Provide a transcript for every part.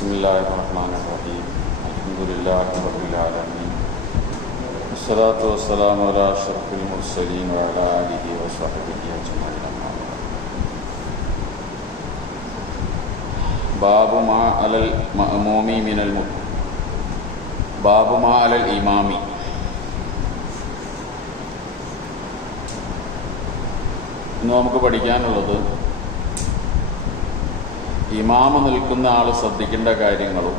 ബിസ്മില്ലാഹിർറഹ്മാനിർറഹീം. അൽഹംദുലില്ലാഹി റബ്ബിൽ ആലമീൻ. വസ്സലാത്തു വസ്സലാമു അലാ അഷ്റഫിൽ മുർസലീൻ വഅലാ ആലിഹി വസ്വഹ്ബിഹി അജ്മഈൻ. ബാബു മാ അലൽ മഅ്മൂമി മിനൽ ബാബു മാ അലൽ ഇമാമി. ഇന്ന് നമുക്ക് പഠിക്കാനുള്ളത് ഇമാമ് നിൽക്കുന്ന ആൾ ശ്രദ്ധിക്കേണ്ട കാര്യങ്ങളും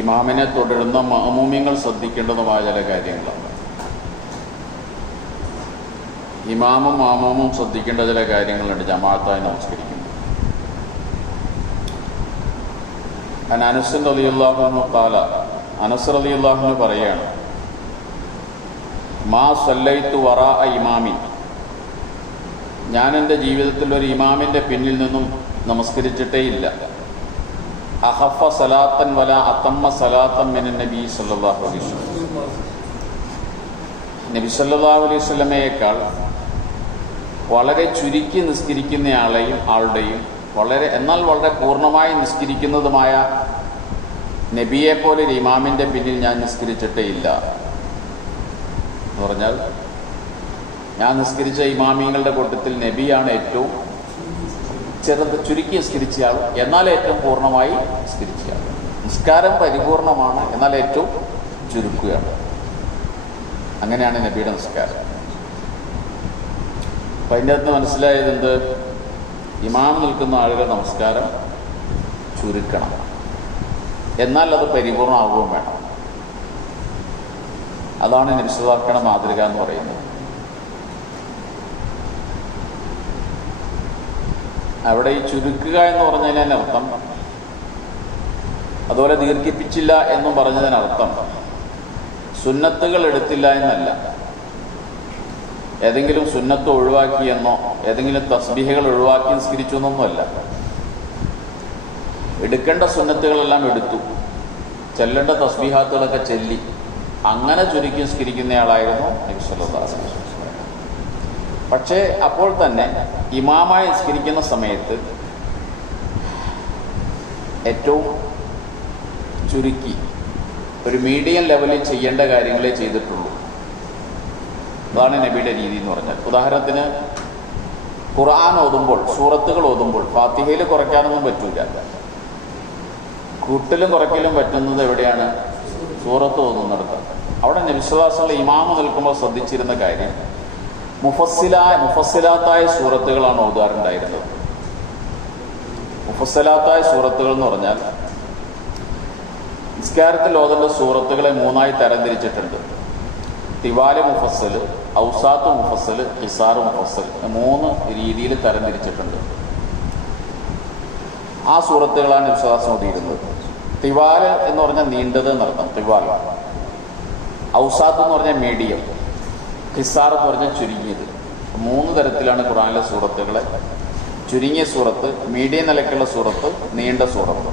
ഇമാമിനെ തുടരുന്ന മഅ്മൂമിങ്ങൾ ശ്രദ്ധിക്കേണ്ടതുമായ ചില കാര്യങ്ങളാണ്. ഇമാമും മഅ്മൂമും ശ്രദ്ധിക്കേണ്ട ചില കാര്യങ്ങളുണ്ട് ജമാഅത്തായി നമസ്കരിക്കുന്നത്. അനസ് റളിയല്ലാഹു അൻഹു ഖാല, അനസ് റളിയല്ലാഹു അൻഹു പറയാണ്, മാ സല്ലൈതു വറാഅ ഇമാമിൻ, ഞാൻ എൻ്റെ ജീവിതത്തിൽ ഒരു ഇമാമിൻ്റെ പിന്നിൽ നിന്നും നമസ്കരിച്ചിട്ടേ ഇല്ല. അഖഫ സലാത്തൻ വല അതമ്മ സലാത്തൻ മിനൻ നബി സല്ലല്ലാഹു അലൈഹി വസല്ലം, നബി സല്ലല്ലാഹു അലൈഹി വസല്ലമയേക്കാൾ വളരെ ചുരുക്കി നിസ്കരിക്കുന്നയാളെയും ആളുടെയും എന്നാൽ വളരെ പൂർണ്ണമായി നിസ്കരിക്കുന്നതുമായ നബിയെപ്പോലെ ഒരു ഇമാമിൻ്റെ പിന്നിൽ ഞാൻ നിസ്കരിച്ചിട്ടേ ഇല്ല എന്ന് പറഞ്ഞാൽ, ഞാൻ നിസ്കരിച്ച ഇമാമിങ്ങളുടെ കൂട്ടത്തിൽ നബിയാണ് ഏറ്റവും ചുരുക്കി നിസ്കരിച്ചയാൾ, എന്നാൽ ഏറ്റവും പൂർണ്ണമായി നിസ്കരിച്ചയാൾ. നിസ്കാരം പരിപൂർണമാണ്, എന്നാൽ ഏറ്റവും ചുരുക്കുകയാണ്. അങ്ങനെയാണ് നബിയുടെ നിസ്കാരം. അപ്പം അതിൻ്റെ അകത്ത് മനസ്സിലായത് എന്ത്? ഇമാം നിൽക്കുന്ന ആളുകൾ നമസ്കാരം ചുരുക്കണം, എന്നാൽ അത് പരിപൂർണമാവുകയും വേണം. അതാണ് നബി സ്വല്ലല്ലാഹു മാതൃക എന്ന് പറയുന്നത്. അവിടെ ഈ ചുരുക്കുക എന്ന് പറഞ്ഞതിനർത്ഥം, അതുപോലെ ദീർഘിപ്പിച്ചില്ല എന്നും പറഞ്ഞതിനർത്ഥം സുന്നത്തുകൾ എടുത്തില്ല എന്നല്ല, ഏതെങ്കിലും സുന്നത്ത് ഒഴിവാക്കിയെന്നോ ഏതെങ്കിലും തസ്ബീഹുകൾ ഒഴിവാക്കി നിസ്കരിച്ചു എന്നൊന്നുമല്ല. എടുക്കേണ്ട സുന്നത്തുകളെല്ലാം എടുത്തു, ചെല്ലേണ്ട തസ്ബീഹാത്തുകളൊക്കെ ചെല്ലി, അങ്ങനെ ചുരുക്കി നിസ്കരിക്കുന്നയാളായിരുന്നു നബി സല്ലല്ലാഹു അലൈഹി വസല്ലം. പക്ഷേ അപ്പോൾ തന്നെ ഇമാമായി നിസ്കരിക്കുന്ന സമയത്ത് ഏറ്റവും ചുരുക്കി ഒരു മീഡിയം ലെവലിൽ ചെയ്യേണ്ട കാര്യങ്ങളെ ചെയ്തിട്ടുള്ളൂ. അതാണ് നബിയുടെ രീതി എന്ന് പറഞ്ഞാൽ. ഉദാഹരണത്തിന് ഖുർആൻ ഓതുമ്പോൾ, സൂറത്തുകൾ ഓതുമ്പോൾ ഫാത്തിഹയിൽ കുറയ്ക്കാനൊന്നും പറ്റൂല. കൂട്ടലും കുറയ്ക്കലും പറ്റുന്നത് എവിടെയാണ്? സൂറത്ത് ഓതുന്നിടത്ത്. അവിടെ നബി സല്ലല്ലാഹു അലൈഹി വസല്ലം ഇമാമ് നിൽക്കുമ്പോൾ ശ്രദ്ധിച്ചിരുന്ന കാര്യം, മുഫസ്സിലാത്തായ സൂറത്തുകളാണ് ഓതാറുണ്ടായിരുന്നത്. മുഫസ്സിലാത്തായ സൂറത്തുകൾ എന്ന് പറഞ്ഞാൽ നിസ്കാരത്തിൽ ഓതേണ്ട സൂറത്തുകളെ മൂന്നായി തരംതിരിച്ചിട്ടുണ്ട്. തിവാല് മുഫസ്സിൽ, ഔസാത്ത് മുഫസ്സിൽ, ഖിസാർ മുഫസ്സിൽ, മൂന്ന് രീതിയിൽ തരംതിരിച്ചിട്ടുണ്ട്. ആ സൂറത്തുകളാണ് വിശ്വാസം ഓതിയിരുന്നത്. തിവാല് എന്ന് പറഞ്ഞാൽ നീണ്ടത് എന്നർത്ഥം, തിവാൽ. ഔസാത്ത് എന്ന് പറഞ്ഞാൽ മീഡിയം, ഖിസാർ എന്ന് പറഞ്ഞാൽ ചുരുങ്ങിയത്. മൂന്ന് തരത്തിലാണ് ഖുർആനിലെ സൂറത്തുകളെ. ചുരുങ്ങിയ സൂറത്ത്, മീഡിയം നിലയ്ക്കുള്ള സൂറത്ത്, നീണ്ട സൂറത്ത്.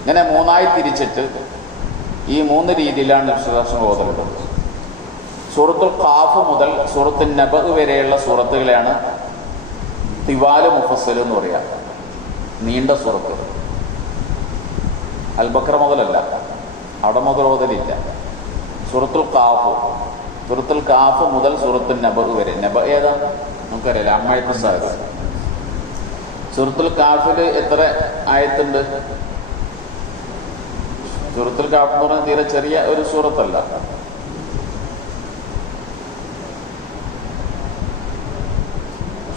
ഇങ്ങനെ മൂന്നായി തിരിച്ചിട്ട് ഈ മൂന്ന് രീതിയിലാണ് വിശ്വാസം ഓതലുള്ളത്. സൂറത്തുൽ ഖാഫ് മുതൽ സൂറത്തുൽ നബ വരെയുള്ള സൂറത്തുകളെയാണ് തിവാല് മുഫസ്സിൽ എന്ന് പറയുക, നീണ്ട സൂറത്ത്. അൽബക്ര മുതലല്ല, അവിടെ മുതൽ ഓതലില്ല. സൂറത്തുൽ ഖാഫ് മുതൽ സൂറത്തുൽ നബ വരെ. നബ ഏതാ നമുക്കറിയില്ല, അമ്മായത്ത് സാഹിബ്. സൂറത്തുൽ ഖാഫിൽ എത്ര ആയത്തുണ്ട്? സൂറത്തുൽ ഖാഫ് എന്ന് പറഞ്ഞാൽ തീരെ ചെറിയ ഒരു സൂറത്തല്ല.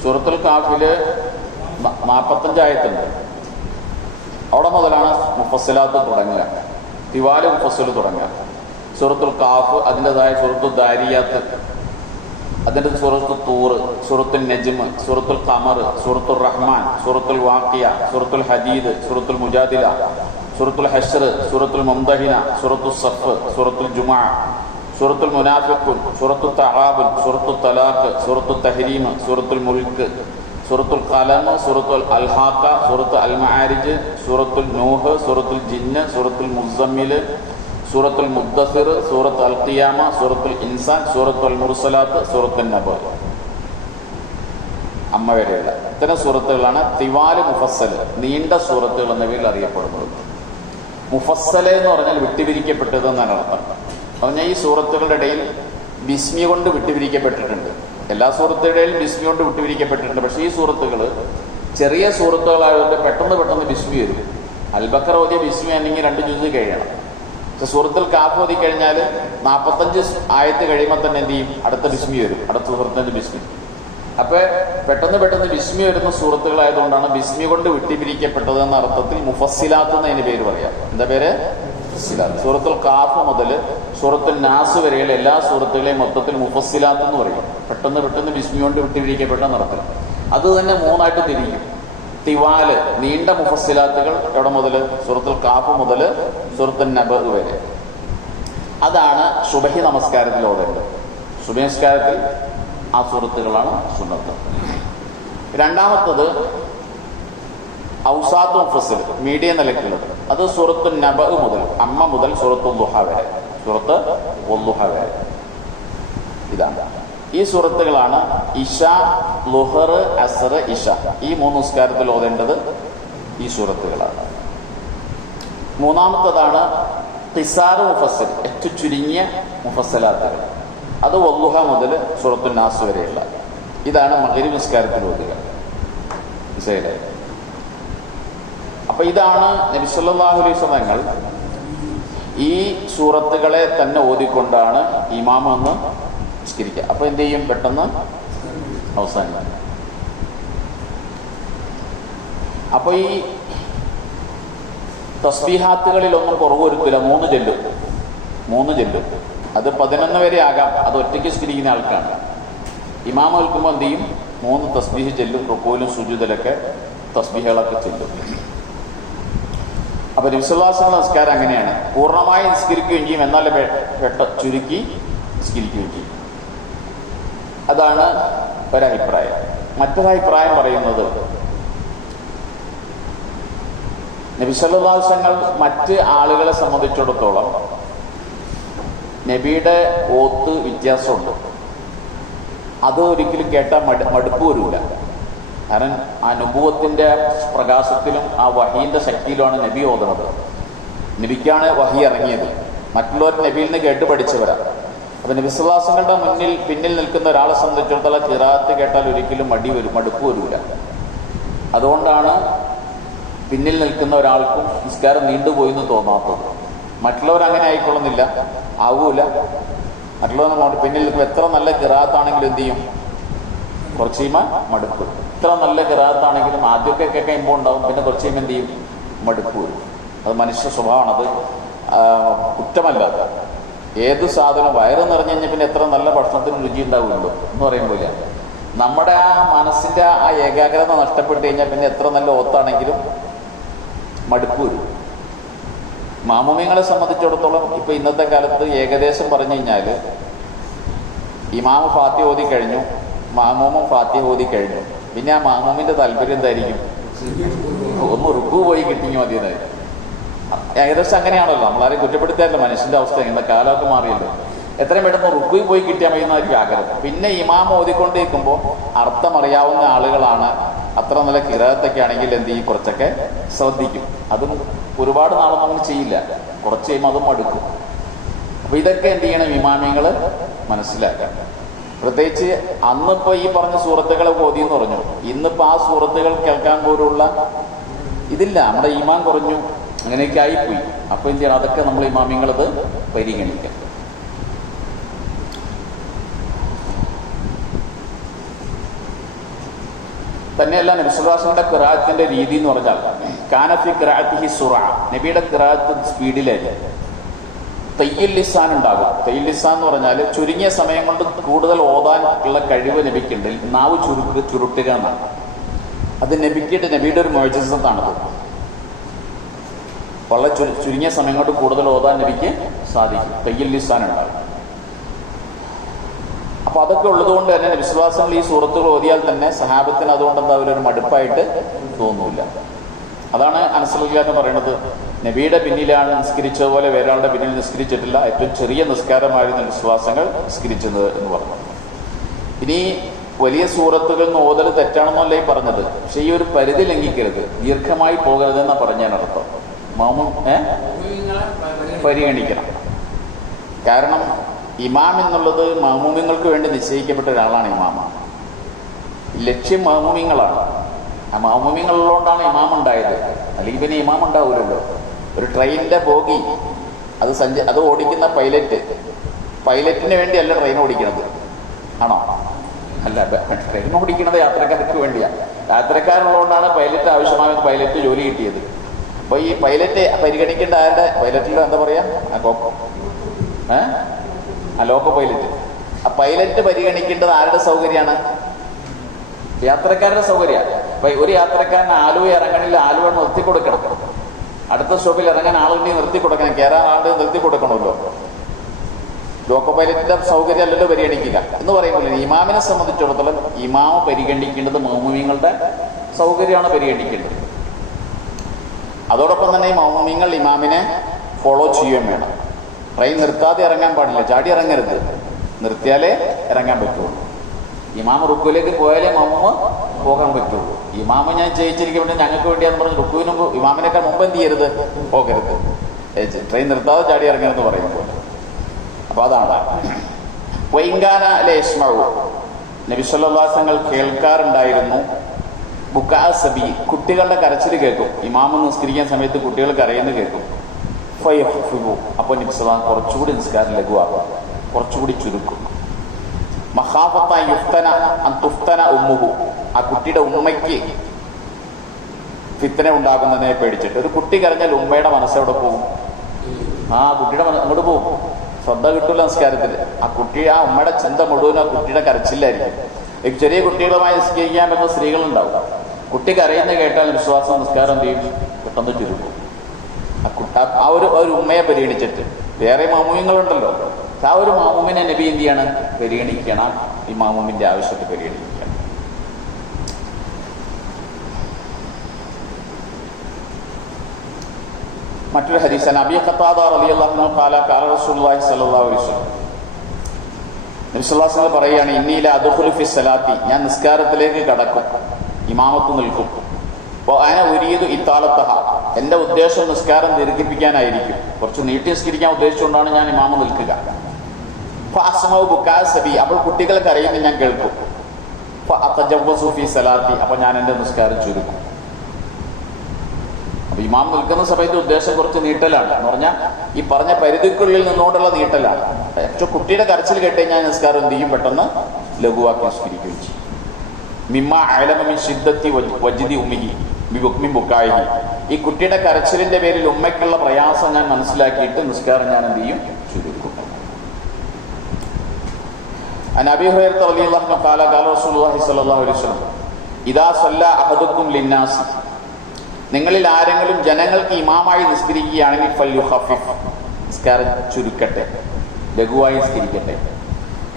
സൂറത്തുൽ ഖാഫില് 45 ആയത്തുണ്ട്. അവിടെ മുതലാണ് മുഫസ്സിലാത്ത് തുടങ്ങുക, തിവാല് മുഫസ്സിൽ തുടങ്ങുക. സൂറത്തുൽ ഖാഫ്, അതിൻ്റെതായ സൂറത്തുൽ ദാരിയാത്ത്, അതിൻ്റെ സൂറത്തുൽ തൂർ, സൂറത്തുൽ നജ്മ്, സൂറത്തുൽ ഖമർ, സൂറത്തുൽ റഹ്മാൻ, സൂറത്തുൽ വാഖിയ, സൂറത്തുൽ ഹദീദ്, സൂറത്തുൽ മുജാദില, സൂറത്തുൽ ഹശ്ർ, സൂറത്തുൽ മുംതഹിന, സൂറത്തുൽ സഫ്, സൂറത്തുൽ ജുമുഅ, സൂറത്തുൽ മുനാഫിഖൂൻ, സൂറത്തുൽ തആബുൻ, സൂറത്തുൽ തലാഖ്, സൂറത്തുൽ തഹ്രീം, സൂറത്തുൽ മുൽക്ക്, സൂറത്തുൽ ഖലം, സൂറത്തുൽ അൽഹാഖ, സൂറത്തുൽ അൽ മആരിജ്, സൂറത്തുൽ നൂഹ്, സൂറത്തുൽ ജിന്ന്, സൂറത്തുൽ മുസമ്മിൽ, സൂറത്തുൽ മുദ്ദസിർ, സൂറത്തുൽ അൽ ഖിയാമ, സൂറത്തുൽ ഇൻസാൻ, സൂറത്തുൽ മുർസലാത്ത്, സൂറത്തുൽ നബ, അമ്മ വരെയുള്ള ഇത്തരം സൂറത്തുകളാണ് തിവാല് മുഫസ്സൽ, നീണ്ട സൂറത്തുകൾ എന്ന പേരിൽ അറിയപ്പെടുന്നത്. മുഫസ്സല എന്ന് പറഞ്ഞാൽ വിട്ടുപിരിക്കപ്പെട്ടത് എന്നാണ് അർത്ഥം. പറഞ്ഞാൽ ഈ സൂറത്തുകളുടെ ഇടയിൽ ബിസ്മി കൊണ്ട് വിട്ടുപിരിക്കപ്പെട്ടിട്ടുണ്ട്. എല്ലാ സൂറത്തുകളുടെയും ബിസ്മി കൊണ്ട് വിട്ടുപിരിക്കപ്പെട്ടിട്ടുണ്ട്. പക്ഷേ ഈ സൂറത്തുകൾ ചെറിയ സൂറത്തുകളായതുകൊണ്ട് പെട്ടെന്ന് ബിസ്മി വരും. അൽബക്കർ ഓതിയ ബിസ്മി അല്ലെങ്കിൽ 2 ജുസ് കഴിയണം. പക്ഷെ സൂറത്തുൽ കാഫ് ഓതി കഴിഞ്ഞാൽ 45 ആയത്ത് കഴിയുമ്പോൾ തന്നെ എന്ത് ചെയ്യും? അടുത്ത ബിസ്മി വരും, അടുത്ത സൂറത്തിന്റെ ബിസ്മി. അപ്പൊ പെട്ടെന്ന് ബിസ്മി വരുന്ന സൂറത്തുകളായതുകൊണ്ടാണ് ബിസ്മി കൊണ്ട് വിട്ടുപിരിക്കപ്പെട്ടത് എന്ന അർത്ഥത്തിൽ മുഫസ്സിലാത്ത് എന്നതിന് പേര് പറയാം. എന്താ പേര്? മുഫസ്സിലാത്ത്. സൂറത്തുൽ കാഫ് മുതൽ സൂറത്തുൽ നാസ് വരെയുള്ള എല്ലാ സൂറത്തുകളെയും മൊത്തത്തിൽ മുഫസ്സിലാത്ത് എന്ന് പറയും. പെട്ടെന്ന് ബിസ്മി കൊണ്ട് വിട്ടുപിരിക്കപ്പെട്ട നടത്തൽ. അത് തന്നെ 3ആയിട്ട് തിരിക്കും. തിവാല്, നീണ്ട മുഫസ്സിലാത്തുകൾ എവിടെ മുതൽ? സൂറത്തുൽ കാഫ് മുതൽ സൂറത്തുൽ നബ വരെ. അതാണ് സുബഹി നമസ്കാരത്തിൽ ഓതേണ്ടത്. സുബഹി നമസ്കാരത്തിൽ ആ സൂറത്തുകളാണ് സുന്നത്ത്. രണ്ടാമത്തത് ഔസാത്ത് മുഫസ്സിൽ, മീഡിയം നിലയ്ക്കുള്ളത്. അത് സൂറത്തുൽ നബ മുതൽ അമ്മ മുതൽ സൂറത്തുൽ ദുഹ വരെ, സൂറത്ത് ദുഹ വരെ. ഇതാണ് ഈ സൂറത്തുകളാണ് ഇഷ, ളുഹർ, അസ്ർ, ഇഷ ഈ 3 നിസ്കാരത്തിൽ ഓതേണ്ടത് ഈ സൂറത്തുകളാണ്. മൂന്നാമത്തതാണ് ഖിസാർ മുഫസ്സിൽ, ഏറ്റവും ചുരുങ്ങിയ മുഫസ്സലാത്തുകൾ. അത് വല്ലുഹ മുതൽ സൂറത്തുൽ നാസ് വരെയുള്ള. ഇതാണ് മഗ്രിബ് നിസ്കാരത്തിൽ ഓതുക. മനസ്സിലായില്ലേ? അപ്പൊ ഇതാണ് നബി സല്ലല്ലാഹു അലൈഹി വസല്ലം ഈ സൂറത്തുകളെ തന്നെ ഓതിക്കൊണ്ടാണ് ഇമാം എന്ന് നിസ്കരിക്കുക. അപ്പൊ എന്ത് ചെയ്യും? പെട്ടെന്ന് അവസാനിക്കും. അപ്പൊ ഈ തസ്ബീഹാത്തുകളിലൊന്നും കുറവ് വരുത്തില്ല. 3 ചെല്ലും. അത് 11 വരെ ആകാം. അത് ഒറ്റയ്ക്ക് നിസ്കരിക്കുന്ന ആൾക്കാണ്. ഇമാം നിൽക്കുമ്പോൾ എന്ത് ചെയ്യും? 3 തസ്ബീഹ് ചെല്ലും. റുക്കൂലും സുജൂദിലൊക്കെ തസ്ബീഹുകളൊക്കെ ചെല്ലും. അപ്പൊ നബി സല്ലല്ലാഹു അലൈഹി വസല്ലം നിസ്കാരം അങ്ങനെയാണ്. പൂർണ്ണമായി നിസ്കരിക്കുകയും ചെയ്യും, എന്നാൽ ചുരുക്കി നിസ്കരിക്കുകയും ചെയ്യും. അതാണ് ഒരഭിപ്രായം. മറ്റൊരഭിപ്രായം പറയുന്നത് നബി സല്ലല്ലാഹു അലൈഹി വസല്ലം മറ്റ് ആളുകളെ സംബന്ധിച്ചിടത്തോളം നബിയുടെ ഓത്ത് വ്യത്യാസമുണ്ട്. അത് ഒരിക്കലും കേട്ടാൽ മടുപ്പ് വരില്ല. കാരണം ആ നുബുവത്തിന്റെ പ്രകാശത്തിലും ആ വഹീന്റെ ശക്തിയിലുമാണ് നബി ഓതുന്നത്. നബിക്കാണ് വഹി ഇറങ്ങിയത്. മറ്റുള്ളവർ നബിയിൽ നിന്ന് കേട്ട് പഠിച്ചവരാണ്. അപ്പൊ നബി സല്ലല്ലാഹു അലൈഹി വസല്ലമയുടെ പിന്നിൽ നിൽക്കുന്ന ഒരാളെ സംബന്ധിച്ചിടത്തോളം ഖിറാഅത്ത് കേട്ടാൽ ഒരിക്കലും മടുപ്പ് വരില്ല. അതുകൊണ്ടാണ് പിന്നിൽ നിൽക്കുന്ന ഒരാൾക്കും നിസ്കാരം നീണ്ടുപോയി എന്ന് തോന്നാത്തത്. മറ്റുള്ളവർ അങ്ങനെ ആയിക്കൊള്ളുന്നില്ല, ആവൂല. മറ്റുള്ളവർ പിന്നിൽ നിൽക്കുമ്പോൾ എത്ര നല്ല ഖിറാഅത്താണെങ്കിലും എന്ത് ചെയ്യും? കുറച്ച് കഴിയുമ്പോൾ മടുപ്പ്. എത്ര നല്ല ഖിറാഅത്താണെങ്കിലും ആദ്യമൊക്കെ കേൾക്കുമ്പോൾ ഉണ്ടാവും, പിന്നെ കുറച്ച് കഴിയുമ്പോൾ എന്ത് ചെയ്യും? മടുപ്പ് വരും. അത് മനുഷ്യ സ്വഭാവമാണ്. അത് കുറ്റമല്ല. ഏത് സാധനം വയറ് നിറഞ്ഞു കഴിഞ്ഞാൽ പിന്നെ എത്ര നല്ല ഭക്ഷണത്തിന് രുചി ഉണ്ടാവുമല്ലോ എന്ന് പറയുമ്പോൾ നമ്മുടെ ആ മനസ്സിന്റെ ആ ഏകാഗ്രത നഷ്ടപ്പെട്ട് കഴിഞ്ഞാൽ പിന്നെ എത്ര നല്ല ഓത്താണെങ്കിലും മടുപ്പ് വരും. മാമൂമിയങ്ങളെ സംബന്ധിച്ചിടത്തോളം ഇപ്പൊ ഇന്നത്തെ കാലത്ത് ഏകദേശം പറഞ്ഞു കഴിഞ്ഞാൽ ഇമാമ് ഫാത്തിഹ ഓതി കഴിഞ്ഞു, മാമൂമും ഫാത്തിഹ ഓതി കഴിഞ്ഞു. പിന്നെ ആ മാമൂമിന്റെ താല്പര്യം എന്തായിരിക്കും? ഒന്ന് റുക്കു പോയി കിട്ടിങ്ങി മതിയതായിരിക്കും. ഏകദേശം അങ്ങനെയാണല്ലോ. നമ്മളാരെയും കുറ്റപ്പെടുത്താറില്ല. മനുഷ്യന്റെ അവസ്ഥ ഇങ്ങനെ കാലമൊക്കെ മാറിയല്ലോ. എത്രയും പെട്ടെന്ന് റുക്കു പോയി കിട്ടിയാൽ മതി എന്നായിരിക്കും ആഗ്രഹം. പിന്നെ ഇമാം ഓതിക്കൊണ്ടിരിക്കുമ്പോൾ അർത്ഥം അറിയാവുന്ന ആളുകളാണ്. അത്ര നല്ല ഖിറാഅത്തൊക്കെ ആണെങ്കിൽ എന്ത് ചെയ്യും? കുറച്ചൊക്കെ ശ്രദ്ധിക്കും. അതും ഒരുപാട് നാളൊന്നും അങ്ങനെ ചെയ്യില്ല. കുറച്ച് കഴിയുമ്പോൾ അതും മടുക്കും. അപ്പൊ ഇതൊക്കെ എന്ത് ചെയ്യണം? ഇമാമിങ്ങൾ മനസ്സിലാക്കാം. പ്രത്യേകിച്ച് അന്നിപ്പോ ഈ പറഞ്ഞ സൂറത്തുകളെ ഓതി എന്ന് പറഞ്ഞു. ഇന്നിപ്പോ ആ സൂറത്തുകൾ കേൾക്കാൻ പോലുള്ള ഇതില്ല. നമ്മുടെ ഈമാൻ കുറഞ്ഞു, അങ്ങനെയൊക്കെ ആയിപ്പോയി. അപ്പൊ എന്ത് ചെയ്യണം? അതൊക്കെ നമ്മൾ ഇമാമിങ്ങളത് പരിഗണിക്കാം. തന്നെയല്ല നബി സല്ലല്ലാഹു അലൈഹി വസല്ലമയുടെ ഖിറാഅത്തിന്റെ രീതി എന്ന് പറഞ്ഞാൽ കാനഫി ഖിറാഅത്തിഹി സുറഅ, നബിയുടെ ഖിറാഅത്ത് സ്പീഡിലായിരുന്നു. തയ്യിൽ ലിസാൻ ഉണ്ടാകും. തയ്യിൽ ലിസാൻ എന്ന് പറഞ്ഞാൽ ചുരുങ്ങിയ സമയം കൊണ്ട് കൂടുതൽ ഓതാൻ ഉള്ള കഴിവ് നബിക്കുണ്ട്. നാവ് ചുരുട്ടുക എന്നാണ്. അത് നബിയുടെ ഒരു മുഅ്ജിസത്താണത്. വളരെ ചുരുങ്ങിയ സമയം കൊണ്ട് കൂടുതൽ ഓതാൻ നബിക്ക് സാധിക്കും. തയ്യിൽ ലിസാൻ ഉണ്ടാകും. അപ്പൊ അതൊക്കെ ഉള്ളതുകൊണ്ട് തന്നെ നബി സല്ലല്ലാഹു അലൈഹി വസല്ലം ഈ സൂറത്തുകൾ ഓതിയാൽ തന്നെ സഹാബത്തിന് അതുകൊണ്ട് എന്താ ഒരു മടുപ്പായിട്ട് തോന്നൂല. അതാണ് അനസ് റളിയല്ലാഹു അൻഹു പറയുന്നത്, നബിയുടെ പിന്നിലാണ് നിസ്കരിച്ച പോലെ വേറൊരാളുടെ പിന്നിൽ നിസ്കരിച്ചിട്ടില്ല. ഏറ്റവും ചെറിയ നിസ്കാരമായിരുന്നു വിശ്വാസങ്ങൾ നിസ്കരിച്ചത് എന്ന് പറഞ്ഞു. ഇനി വലിയ സൂറത്തുകൾ നിന്ന് ഓതൽ തെറ്റാണെന്നല്ല ഈ പറഞ്ഞത്. പക്ഷെ ഈ ഒരു പരിധി ലംഘിക്കരുത്, ദീർഘമായി പോകരുത് എന്നാ പറഞ്ഞതിനർത്ഥം. പരിഗണിക്കണം. കാരണം ഇമാം എന്നുള്ളത് മഅ്മൂമിങ്ങൾക്ക് വേണ്ടി നിശ്ചയിക്കപ്പെട്ട ഒരാളാണ് ഇമാമ. ലക്ഷ്യം മഅ്മൂമിങ്ങളാണ്. ആ മഅ്മൂമിങ്ങളുള്ളതുകൊണ്ടാണ് ഇമാം ഉണ്ടായത്. അല്ലെങ്കിൽ പിന്നെ ഇമാം ഉണ്ടാവില്ലല്ലോ. ഒരു ട്രെയിനിന്റെ ബോഗി അത് ഓടിക്കുന്ന പൈലറ്റിന് വേണ്ടിയല്ല ട്രെയിൻ ഓടിക്കുന്നത്, ആണോ? അല്ല, ട്രെയിൻ ഓടിക്കുന്നത് യാത്രക്കാർക്ക് വേണ്ടിയാണ്. യാത്രക്കാരുള്ളതുകൊണ്ടാണ് പൈലറ്റ് ആവശ്യമായ പൈലറ്റ് ജോലി കിട്ടിയത്. അപ്പൊ ഈ പൈലറ്റ് പരിഗണിക്കേണ്ട ആരുടെ പൈലറ്റിലോ എന്താ പറയാ, ലോക്കോ പൈലറ്റ്. ആ പൈലറ്റ് പരിഗണിക്കേണ്ടത് ആരുടെ സൗകര്യമാണ്? യാത്രക്കാരുടെ സൗകര്യമാണ്. അപ്പൊ ഒരു യാത്രക്കാരന് ആലുവ ഇറങ്ങണില്ല, ആലുവ നിർത്തി കൊടുക്കണം. അടുത്ത സ്റ്റോപ്പിൽ ഇറങ്ങാൻ ആളുണ്ടെങ്കിൽ നിർത്തി കൊടുക്കണം, കയറാൻ ആളുടെ നിർത്തി കൊടുക്കണമല്ലോ. ലോക്കോ പൈലറ്റിന്റെ സൗകര്യം അല്ലല്ലോ പരിഗണിക്കുക എന്ന് പറയുമ്പോൾ ഇമാമിനെ സംബന്ധിച്ചിടത്തോളം ഇമാമ് പരിഗണിക്കേണ്ടത് മഅ്മൂമിങ്ങളുടെ സൗകര്യമാണ് പരിഗണിക്കേണ്ടത്. അതോടൊപ്പം തന്നെ ഈ മഅ്മൂമിങ്ങൾ ഇമാമിനെ ഫോളോ ചെയ്യുകയും വേണം. ട്രെയിൻ നിർത്താതെ ഇറങ്ങാൻ പാടില്ല, ചാടി ഇറങ്ങരുത്. നിർത്തിയാലേ ഇറങ്ങാൻ പറ്റുള്ളൂ. ഇമാം റുക്കുവിലേക്ക് പോയാലേ മഅ്മൂമ് പോകാൻ പറ്റുള്ളൂ. ഇമാമ് ഞാൻ ജയിച്ചിരിക്കുമ്പോൾ ഞങ്ങൾക്ക് വേണ്ടിയാന്ന് പറഞ്ഞ് റുക്കുവിന് ഇമാമിനേക്കാൾ മുമ്പ് എന്ത് ചെയ്യരുത്, പോകരുത്. ട്രെയിൻ നിർത്താതെ ചാടി ഇറങ്ങരുതെന്ന് പറയുമ്പോൾ അപ്പൊ അതാണ്. വൈങ്കാന ലേഷ്മഴു നബി സല്ലല്ലാഹു അലൈഹി വസല്ലം കേൾക്കാറുണ്ടായിരുന്നു ബുക്കാ സബി, കുട്ടികളുടെ കരച്ചിൽ കേൾക്കും. ഇമാമ് നിസ്കരിക്കുന്ന സമയത്ത് കുട്ടികൾ കരയുന്നത് കേൾക്കും. അപ്പോൾ നബി സല്ലല്ലാഹു അലൈഹി വസല്ലം കുറച്ചുകൂടി നിസ്കാരം ലഘുവാക്കും, കുറച്ചുകൂടി ചുരുക്കും. മഖാഫത്ത യുഫ്തന അൻ തുഫ്തന ഉമ്മുഹു, ആ കുട്ടിയുടെ ഉമ്മയ്ക്ക് ഫിത്ന ഉണ്ടാകുന്നതിനെ പേടിച്ചിട്ട്. ഒരു കുട്ടി കരഞ്ഞാൽ ഉമ്മയുടെ മനസ്സെവിടെ പോകും? ആ കുട്ടിയുടെ അങ്ങോട്ട് പോകും, ശ്രദ്ധ കിട്ടൂല നിസ്കാരത്തിൽ. ആ ഉമ്മയുടെ ചിന്ത മുഴുവൻ ആ കുട്ടിയുടെ കരച്ചില്ലായിരിക്കും. ചെറിയ കുട്ടികളുമായി നിസ്കരിക്കാൻ പറ്റുന്ന സ്ത്രീകളുണ്ടാവും. കുട്ടി കരയുന്ന കേട്ടാൽ വിശ്വാസം നിസ്കാരം എന്ത് ചെയ്യും? പെട്ടെന്ന് ചുരുക്കും. ആ ഒരു ഉമ്മയെ പരിഗണിച്ചിട്ട്. വേറെ മാമൂമിങ്ങളുണ്ടല്ലോ, ആ ഒരു മാമൂമിനെ നബി എന്ത് ചെയ്യണം? പരിഗണിക്കണം. ഈ മാമൂമിന്റെ ആവശ്യത്തെ പരിഗണിക്കണം. മറ്റൊരു ഹദീസാണ് അബീ ഖത്താദ റളിയല്ലാഹു അൻഹു ഖാല ഖാല റസൂലുള്ളാഹി സ്വല്ലല്ലാഹു അലൈഹി വസല്ലം, നബി സല്ലല്ലാഹു അലൈഹി വസല്ലം പറയുകയാണ്, ഇന്നി ല അദ്ഖുലു ഫി സ്വലാത്തി, ഞാൻ നിസ്കാരത്തിലേക്ക് കടക്കും, ഇമാമത്ത് നിൽക്കും. അന ഉരീദു ഇത്താലത്തഹ, എന്റെ ഉദ്ദേശം നിസ്കാരം ദീർഘിപ്പിക്കാനായിരിക്കും, കുറച്ച് നീട്ടി നിസ്കരിക്കാൻ ഉദ്ദേശിച്ചുകൊണ്ടാണ് ഞാൻ ഇമാമ നിൽക്കുക. ഫഅസ്മഉ ബുകാ സബി, അപ്പോൾ കുട്ടികൾ കരയുന്നത് ഞാൻ കേൾക്കും. ഫഅതജവ്വസു ഫി സ്വലാത്തി, അപ്പോൾ ഞാൻ എന്റെ നിസ്കാരം ചുരുക്കും. അപ്പൊ ഇമാം നിൽക്കുന്ന സമയത്ത് ഉദ്ദേശം കുറച്ച് നീട്ടലാണ് എന്ന് പറഞ്ഞാൽ ഈ പറഞ്ഞ പരിധിക്കുള്ളിൽ നിന്നുകൊണ്ടുള്ള നീട്ടലാണ്. പക്ഷെ കുട്ടിയുടെ കരച്ചിൽ കേട്ടുകഴിഞ്ഞാൽ നിസ്കാരം എന്ത് ചെയ്യും? പെട്ടെന്ന് ലഘുവാക്കി നിസ്കരിക്കുകയും ചെയ്യും. മിമ്മ അഅലമ മിൻ ശിദ്ദത്തി വജ്ദി ഉമ്മിഹി ബിബുക്മിൻ ബുകായിഹി, ഈ കുട്ടിയുടെ കരച്ചിലിന്റെ പേരിൽ ഉമ്മയ്ക്കുള്ള പ്രയാസം ഞാൻ മനസ്സിലാക്കിയിട്ട് നിസ്കാരം ഞാൻ എന്ത് ചെയ്യും? ചുരുക്കും. അൻ അബീ ഹുറൈറ റളിയല്ലാഹു അൻഹു ഖാല ഖാല റസൂലുള്ളാഹി സ്വല്ലല്ലാഹു അലൈഹി വസല്ലം, ഇദാ സല്ല അഹദുക്കും ലിന്നാസ്, നിങ്ങളിൽ ആരെങ്കിലും ജനങ്ങൾക്ക് ഇമാമായി നിസ്കരിക്കുകയാണെങ്കിൽ ഫൽയുഖഫിഫ്, നിസ്കാരം ചുരുക്കട്ടെ, ലഘുവായി നിസ്കരിക്കട്ടെ.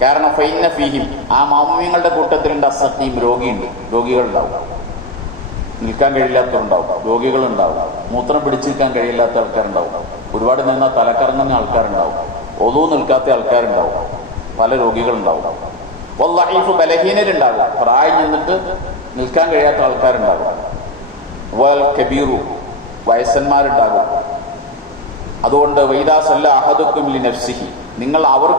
കാരണം ഫൈന ഫീഹിം, ആ മാമുമിങ്ങളുടെ കൂട്ടത്തിലുണ്ട് അസഖീം, രോഗികളുണ്ടാവും, നിൽക്കാൻ കഴിയില്ലാത്തവരുണ്ടാവും, രോഗികളുണ്ടാവും, മൂത്രം പിടിച്ചു നിൽക്കാൻ കഴിയില്ലാത്ത ആൾക്കാരുണ്ടാവും, ഒരുപാട് നിന്നാൽ തലക്കറങ്ങുന്ന ആൾക്കാരുണ്ടാവും, ഒളു നിൽക്കാത്ത ആൾക്കാരുണ്ടാവും, പല രോഗികളുണ്ടാവും. വല്ലഈഫ്, ബലഹീനരുണ്ടാവും, പ്രായം നിന്നിട്ട് നിൽക്കാൻ കഴിയാത്ത ആൾക്കാരുണ്ടാവും. വൽ കബീറു, വയസ്സന്മാരുണ്ടാകും. അതുകൊണ്ട് വൈദാ സല്ല അഹദുക്കും ലി നഫ്സിഹി, നിങ്ങൾ അവർ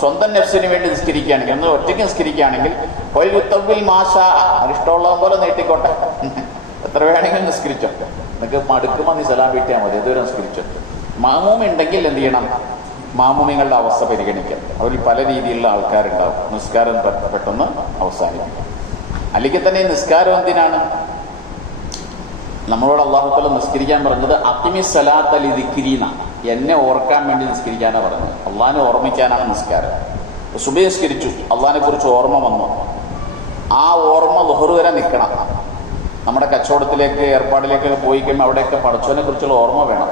സ്വന്തം നഫ്സിന് വേണ്ടി നിസ്കരിക്കുകയാണെങ്കിൽ, നിങ്ങൾ ഒറ്റയ്ക്ക് നിസ്കരിക്കുകയാണെങ്കിൽ ഇഷ്ടമുള്ള പോലെ നീട്ടിക്കോട്ടെ, എത്ര വേണമെങ്കിലും നിസ്കരിച്ചോ, നിങ്ങൾക്ക് മടുക്കുമ്പോൾ നീ സലാം വീട്ടിയാൽ മതി, ഇതുവരെ നിസ്കരിച്ചോ. മാമൂമ ഉണ്ടെങ്കിൽ എന്ത് ചെയ്യണം? മാമൂമിങ്ങളുടെ അവസ്ഥ പരിഗണിക്കാം. അവരിൽ പല രീതിയിലുള്ള ആൾക്കാരുണ്ടാവും, നിസ്കാരം പെട്ടെന്ന് അവസാനിപ്പിക്കും. അല്ലെങ്കിൽ തന്നെ നിസ്കാരം എന്തിനാണ്? നമ്മളോട് അല്ലാഹു തആല നിസ്കരിക്കാൻ പറഞ്ഞത് അഖിമി സ്വലാത്ത ലിദിക്രീന, എന്നെ ഓർക്കാൻ വേണ്ടി നിസ്കരിക്കാനാണ് പറഞ്ഞത്. അള്ളാഹിനെ ഓർമ്മിക്കാനാണ് നിസ്കാരം. സുബഹി നിസ്കരിച്ചു, അള്ളാഹിനെ കുറിച്ച് ഓർമ്മ വന്നു, ആ ഓർമ്മ ളുഹർ വരെ നിൽക്കണം. നമ്മുടെ കച്ചവടത്തിലേക്ക് ഏർപ്പാടിലേക്കൊക്കെ പോയി കഴിയുമ്പോൾ അവിടെയൊക്കെ പടച്ചവനെ കുറിച്ചുള്ള ഓർമ്മ വേണം.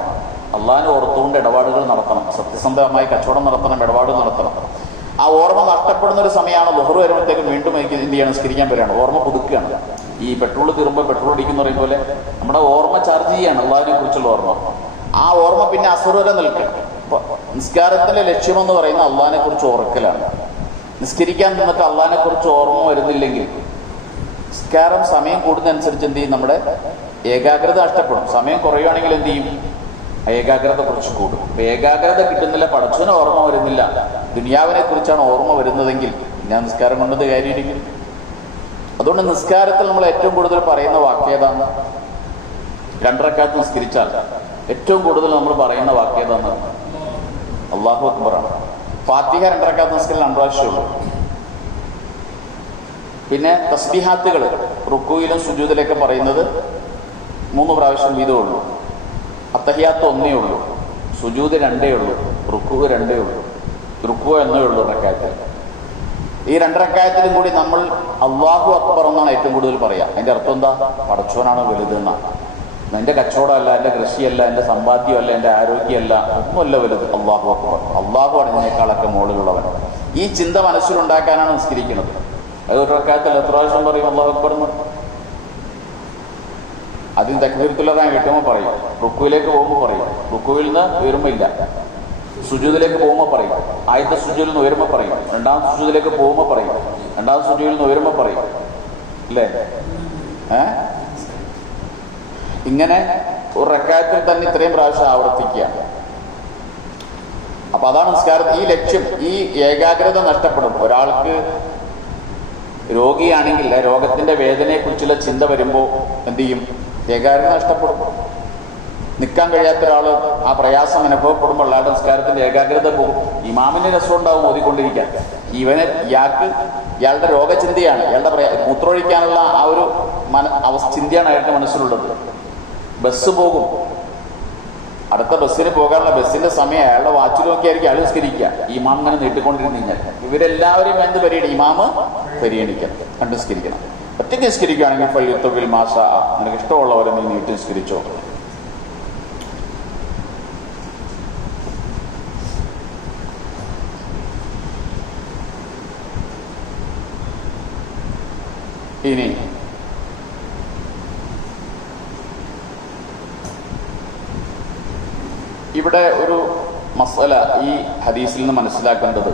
അള്ളാഹിനെ ഓർത്തുകൊണ്ട് ഇടപാടുകൾ നടത്തണം, സത്യസന്ധമായി കച്ചവടം നടത്തണം, ഇടപാടുകൾ നടത്തണം. ആ ഓർമ്മ നഷ്ടപ്പെടുന്ന ഒരു സമയമാണ് ളുഹർ വരുമ്പോഴത്തേക്കും വീണ്ടും എനിക്ക് എന്ത് ചെയ്യണം? നിസ്കരിക്കാൻ വരികയാണ്, ഓർമ്മ പുതുക്കുകയാണ്. ഈ പെട്രോൾ തീരുമ്പോൾ പെട്രോൾ അടിക്കുന്ന പറയും പോലെ നമ്മുടെ ഓർമ്മ ചാർജ് ചെയ്യാണ്, അള്ളാഹിനെ കുറിച്ചുള്ള ഓർമ്മ. ആ ഓർമ്മ പിന്നെ അസുർ വരെ നിൽക്കണം. നിസ്കാരത്തിന്റെ ലക്ഷ്യമെന്ന് പറയുന്നത് അള്ളാഹിനെ കുറിച്ച് ഓർക്കലാണ്. നിസ്കരിക്കാൻ നിന്നിട്ട് അള്ളാഹിനെ കുറിച്ച് ഓർമ്മ വരുന്നില്ലെങ്കിൽ നിസ്കാരം സമയം കൂടുന്നതനുസരിച്ച് എന്ത് ചെയ്യും? നമ്മുടെ ഏകാഗ്രത നഷ്ടപ്പെടും. സമയം കുറയുകയാണെങ്കിൽ എന്ത് ചെയ്യും? ഏകാഗ്രത കുറച്ച് കൂടും. ഏകാഗ്രത കിട്ടുന്നില്ല, പടച്ചവന് ഓർമ്മ വരുന്നില്ല, ദുനിയാവിനെ കുറിച്ചാണ് ഓർമ്മ വരുന്നതെങ്കിൽ ഞാൻ നിസ്കാരം കൊണ്ടത് കാര്യമിരിക്കും. അതുകൊണ്ട് നിസ്കാരത്തിൽ നമ്മൾ ഏറ്റവും കൂടുതൽ പറയുന്ന വാക്യേതാണ്, 2 റക്അത്ത് നിസ്കരിച്ചാൽ ഏറ്റവും കൂടുതൽ നമ്മൾ പറയുന്ന വാക്യേതാണ് അല്ലാഹു അക്ബറാണ്. ഫാത്തിഹ 2 റക്അത്ത് നിസ്കരിച്ചാൽ 2 പ്രാവശ്യമുള്ളൂ. പിന്നെ തസ്ബീഹാത്തുകൾ റുക്കൂയിലും സുജൂദിലൊക്കെ പറയുന്നത് 3 പ്രാവശ്യം വീതമുള്ളൂ. അത്തഹിയാത്ത് 1 ഉള്ളൂ, സുജൂദ് 2 ഉള്ളൂ, റുക്കൂ 2 ഉള്ളൂ, റുക്കൂ 1 ഉള്ളൂ റക്അത്തിൽ. ഈ 2 റക്അത്തിലും കൂടി നമ്മൾ അല്ലാഹു അക്ബർ എന്നാണ് ഏറ്റവും കൂടുതൽ പറയാം. അതിന്റെ അർത്ഥം എന്താ? പടച്ചവനാണ് വലുതെന്നാണ്. എന്റെ കച്ചവടമല്ല, എന്റെ കൃഷിയല്ല, എന്റെ സമ്പാദ്യമല്ല, എന്റെ ആരോഗ്യമല്ല, ഒന്നുമല്ല വലുത്, അല്ലാഹു അക്ബർ. അല്ലാഹു ആണ് ഇതിനേക്കാളൊക്കെ മുകളിലുള്ളവൻ. ഈ ചിന്ത മനസ്സിലുണ്ടാക്കാനാണ് നിസ്കരിക്കുന്നത്. അത് 1 റക്അത്തിൽ എത്ര പ്രാവശ്യം പറയും അല്ലാഹു അക്ബർ എന്ന്? ആദ്യം തക്ബീറത്തുൽ ഇഹ്റാം കിട്ടുമ്പോൾ പറയും, റുക്കുവിലേക്ക് പോകുമ്പോൾ പറയും, റുക്കുവിൽ നിന്ന് ഉയരുമ്പോൾ ഇല്ല, സുജൂദിലേക്ക് പോകുമ്പോൾ പറയും, ആദ്യത്തെ സുജൂദിൽ നിന്ന് ഉയരുമ്പോൾ പറയും, 2ാമത്തെ സുജൂദിലേക്ക് പോകുമ്പോൾ പറയും, 2ാമത്തെ സുജൂദിൽ നിന്ന് ഉയരുമ്പോൾ പറയും, അല്ലേ? ഇങ്ങനെ 1 റക്അത്തിൽ തന്നെ ഇത്രയും പ്രാവശ്യം ആവർത്തിക്കുക. അപ്പൊ അതാണ് നിസ്കാരം. ഈ ലക്ഷ്യം, ഈ ഏകാഗ്രത നഷ്ടപ്പെടും. ഒരാൾക്ക് രോഗിയാണെങ്കിൽ രോഗത്തിന്റെ വേദനയെ കുറിച്ചുള്ള ചിന്ത വരുമ്പോൾ എന്ത് ചെയ്യും? ഏകാഗ്രത നഷ്ടപ്പെടും. നിൽക്കാൻ കഴിയാത്ത ഒരാൾ ആ പ്രയാസം അനുഭവപ്പെടുമ്പോൾ അയാളുടെ നിസ്കാരത്തിന്റെ ഏകാഗ്രത പോകും. ഇമാമിന് രസം ഉണ്ടാവും ഓതിക്കൊണ്ടിരിക്കാൻ. ഇയാളുടെ രോഗചിന്തയാണ്, ഇയാളുടെ മൂത്രമൊഴിക്കാനുള്ള ആ ഒരു ചിന്തയാണ് അയാളുടെ മനസ്സിലുള്ളത്. ബസ് പോകും, അടുത്ത ബസ്സിന് പോകാനുള്ള ബസ്സിന്റെ സമയം അയാളുടെ വാച്ചിൽ നോക്കിയായിരിക്കും അയാൾ നിസ്കരിക്കുക. ഇമാം ഇങ്ങനെ നീട്ടിക്കൊണ്ടിരുന്ന് കഴിഞ്ഞാൽ ഇവരെല്ലാവരും എന്ത് പരിഗണി? ഇമാമ് പരിഗണിക്കണം, കണ്ടു നിസ്കരിക്കണം. ഒറ്റയ്ക്ക് നിസ്കരിക്കുകയാണെങ്കിൽ ഫല്യുത്തബിൽ മാഷ, നിനക്ക് ഇഷ്ടമുള്ളവരെ നീ നീട്ടി നിസ്കരിച്ചോ. ഇനി ഇവിടെ ഒരു മസല ഈ ഹദീസിൽ നിന്ന് മനസ്സിലാക്കേണ്ടത്,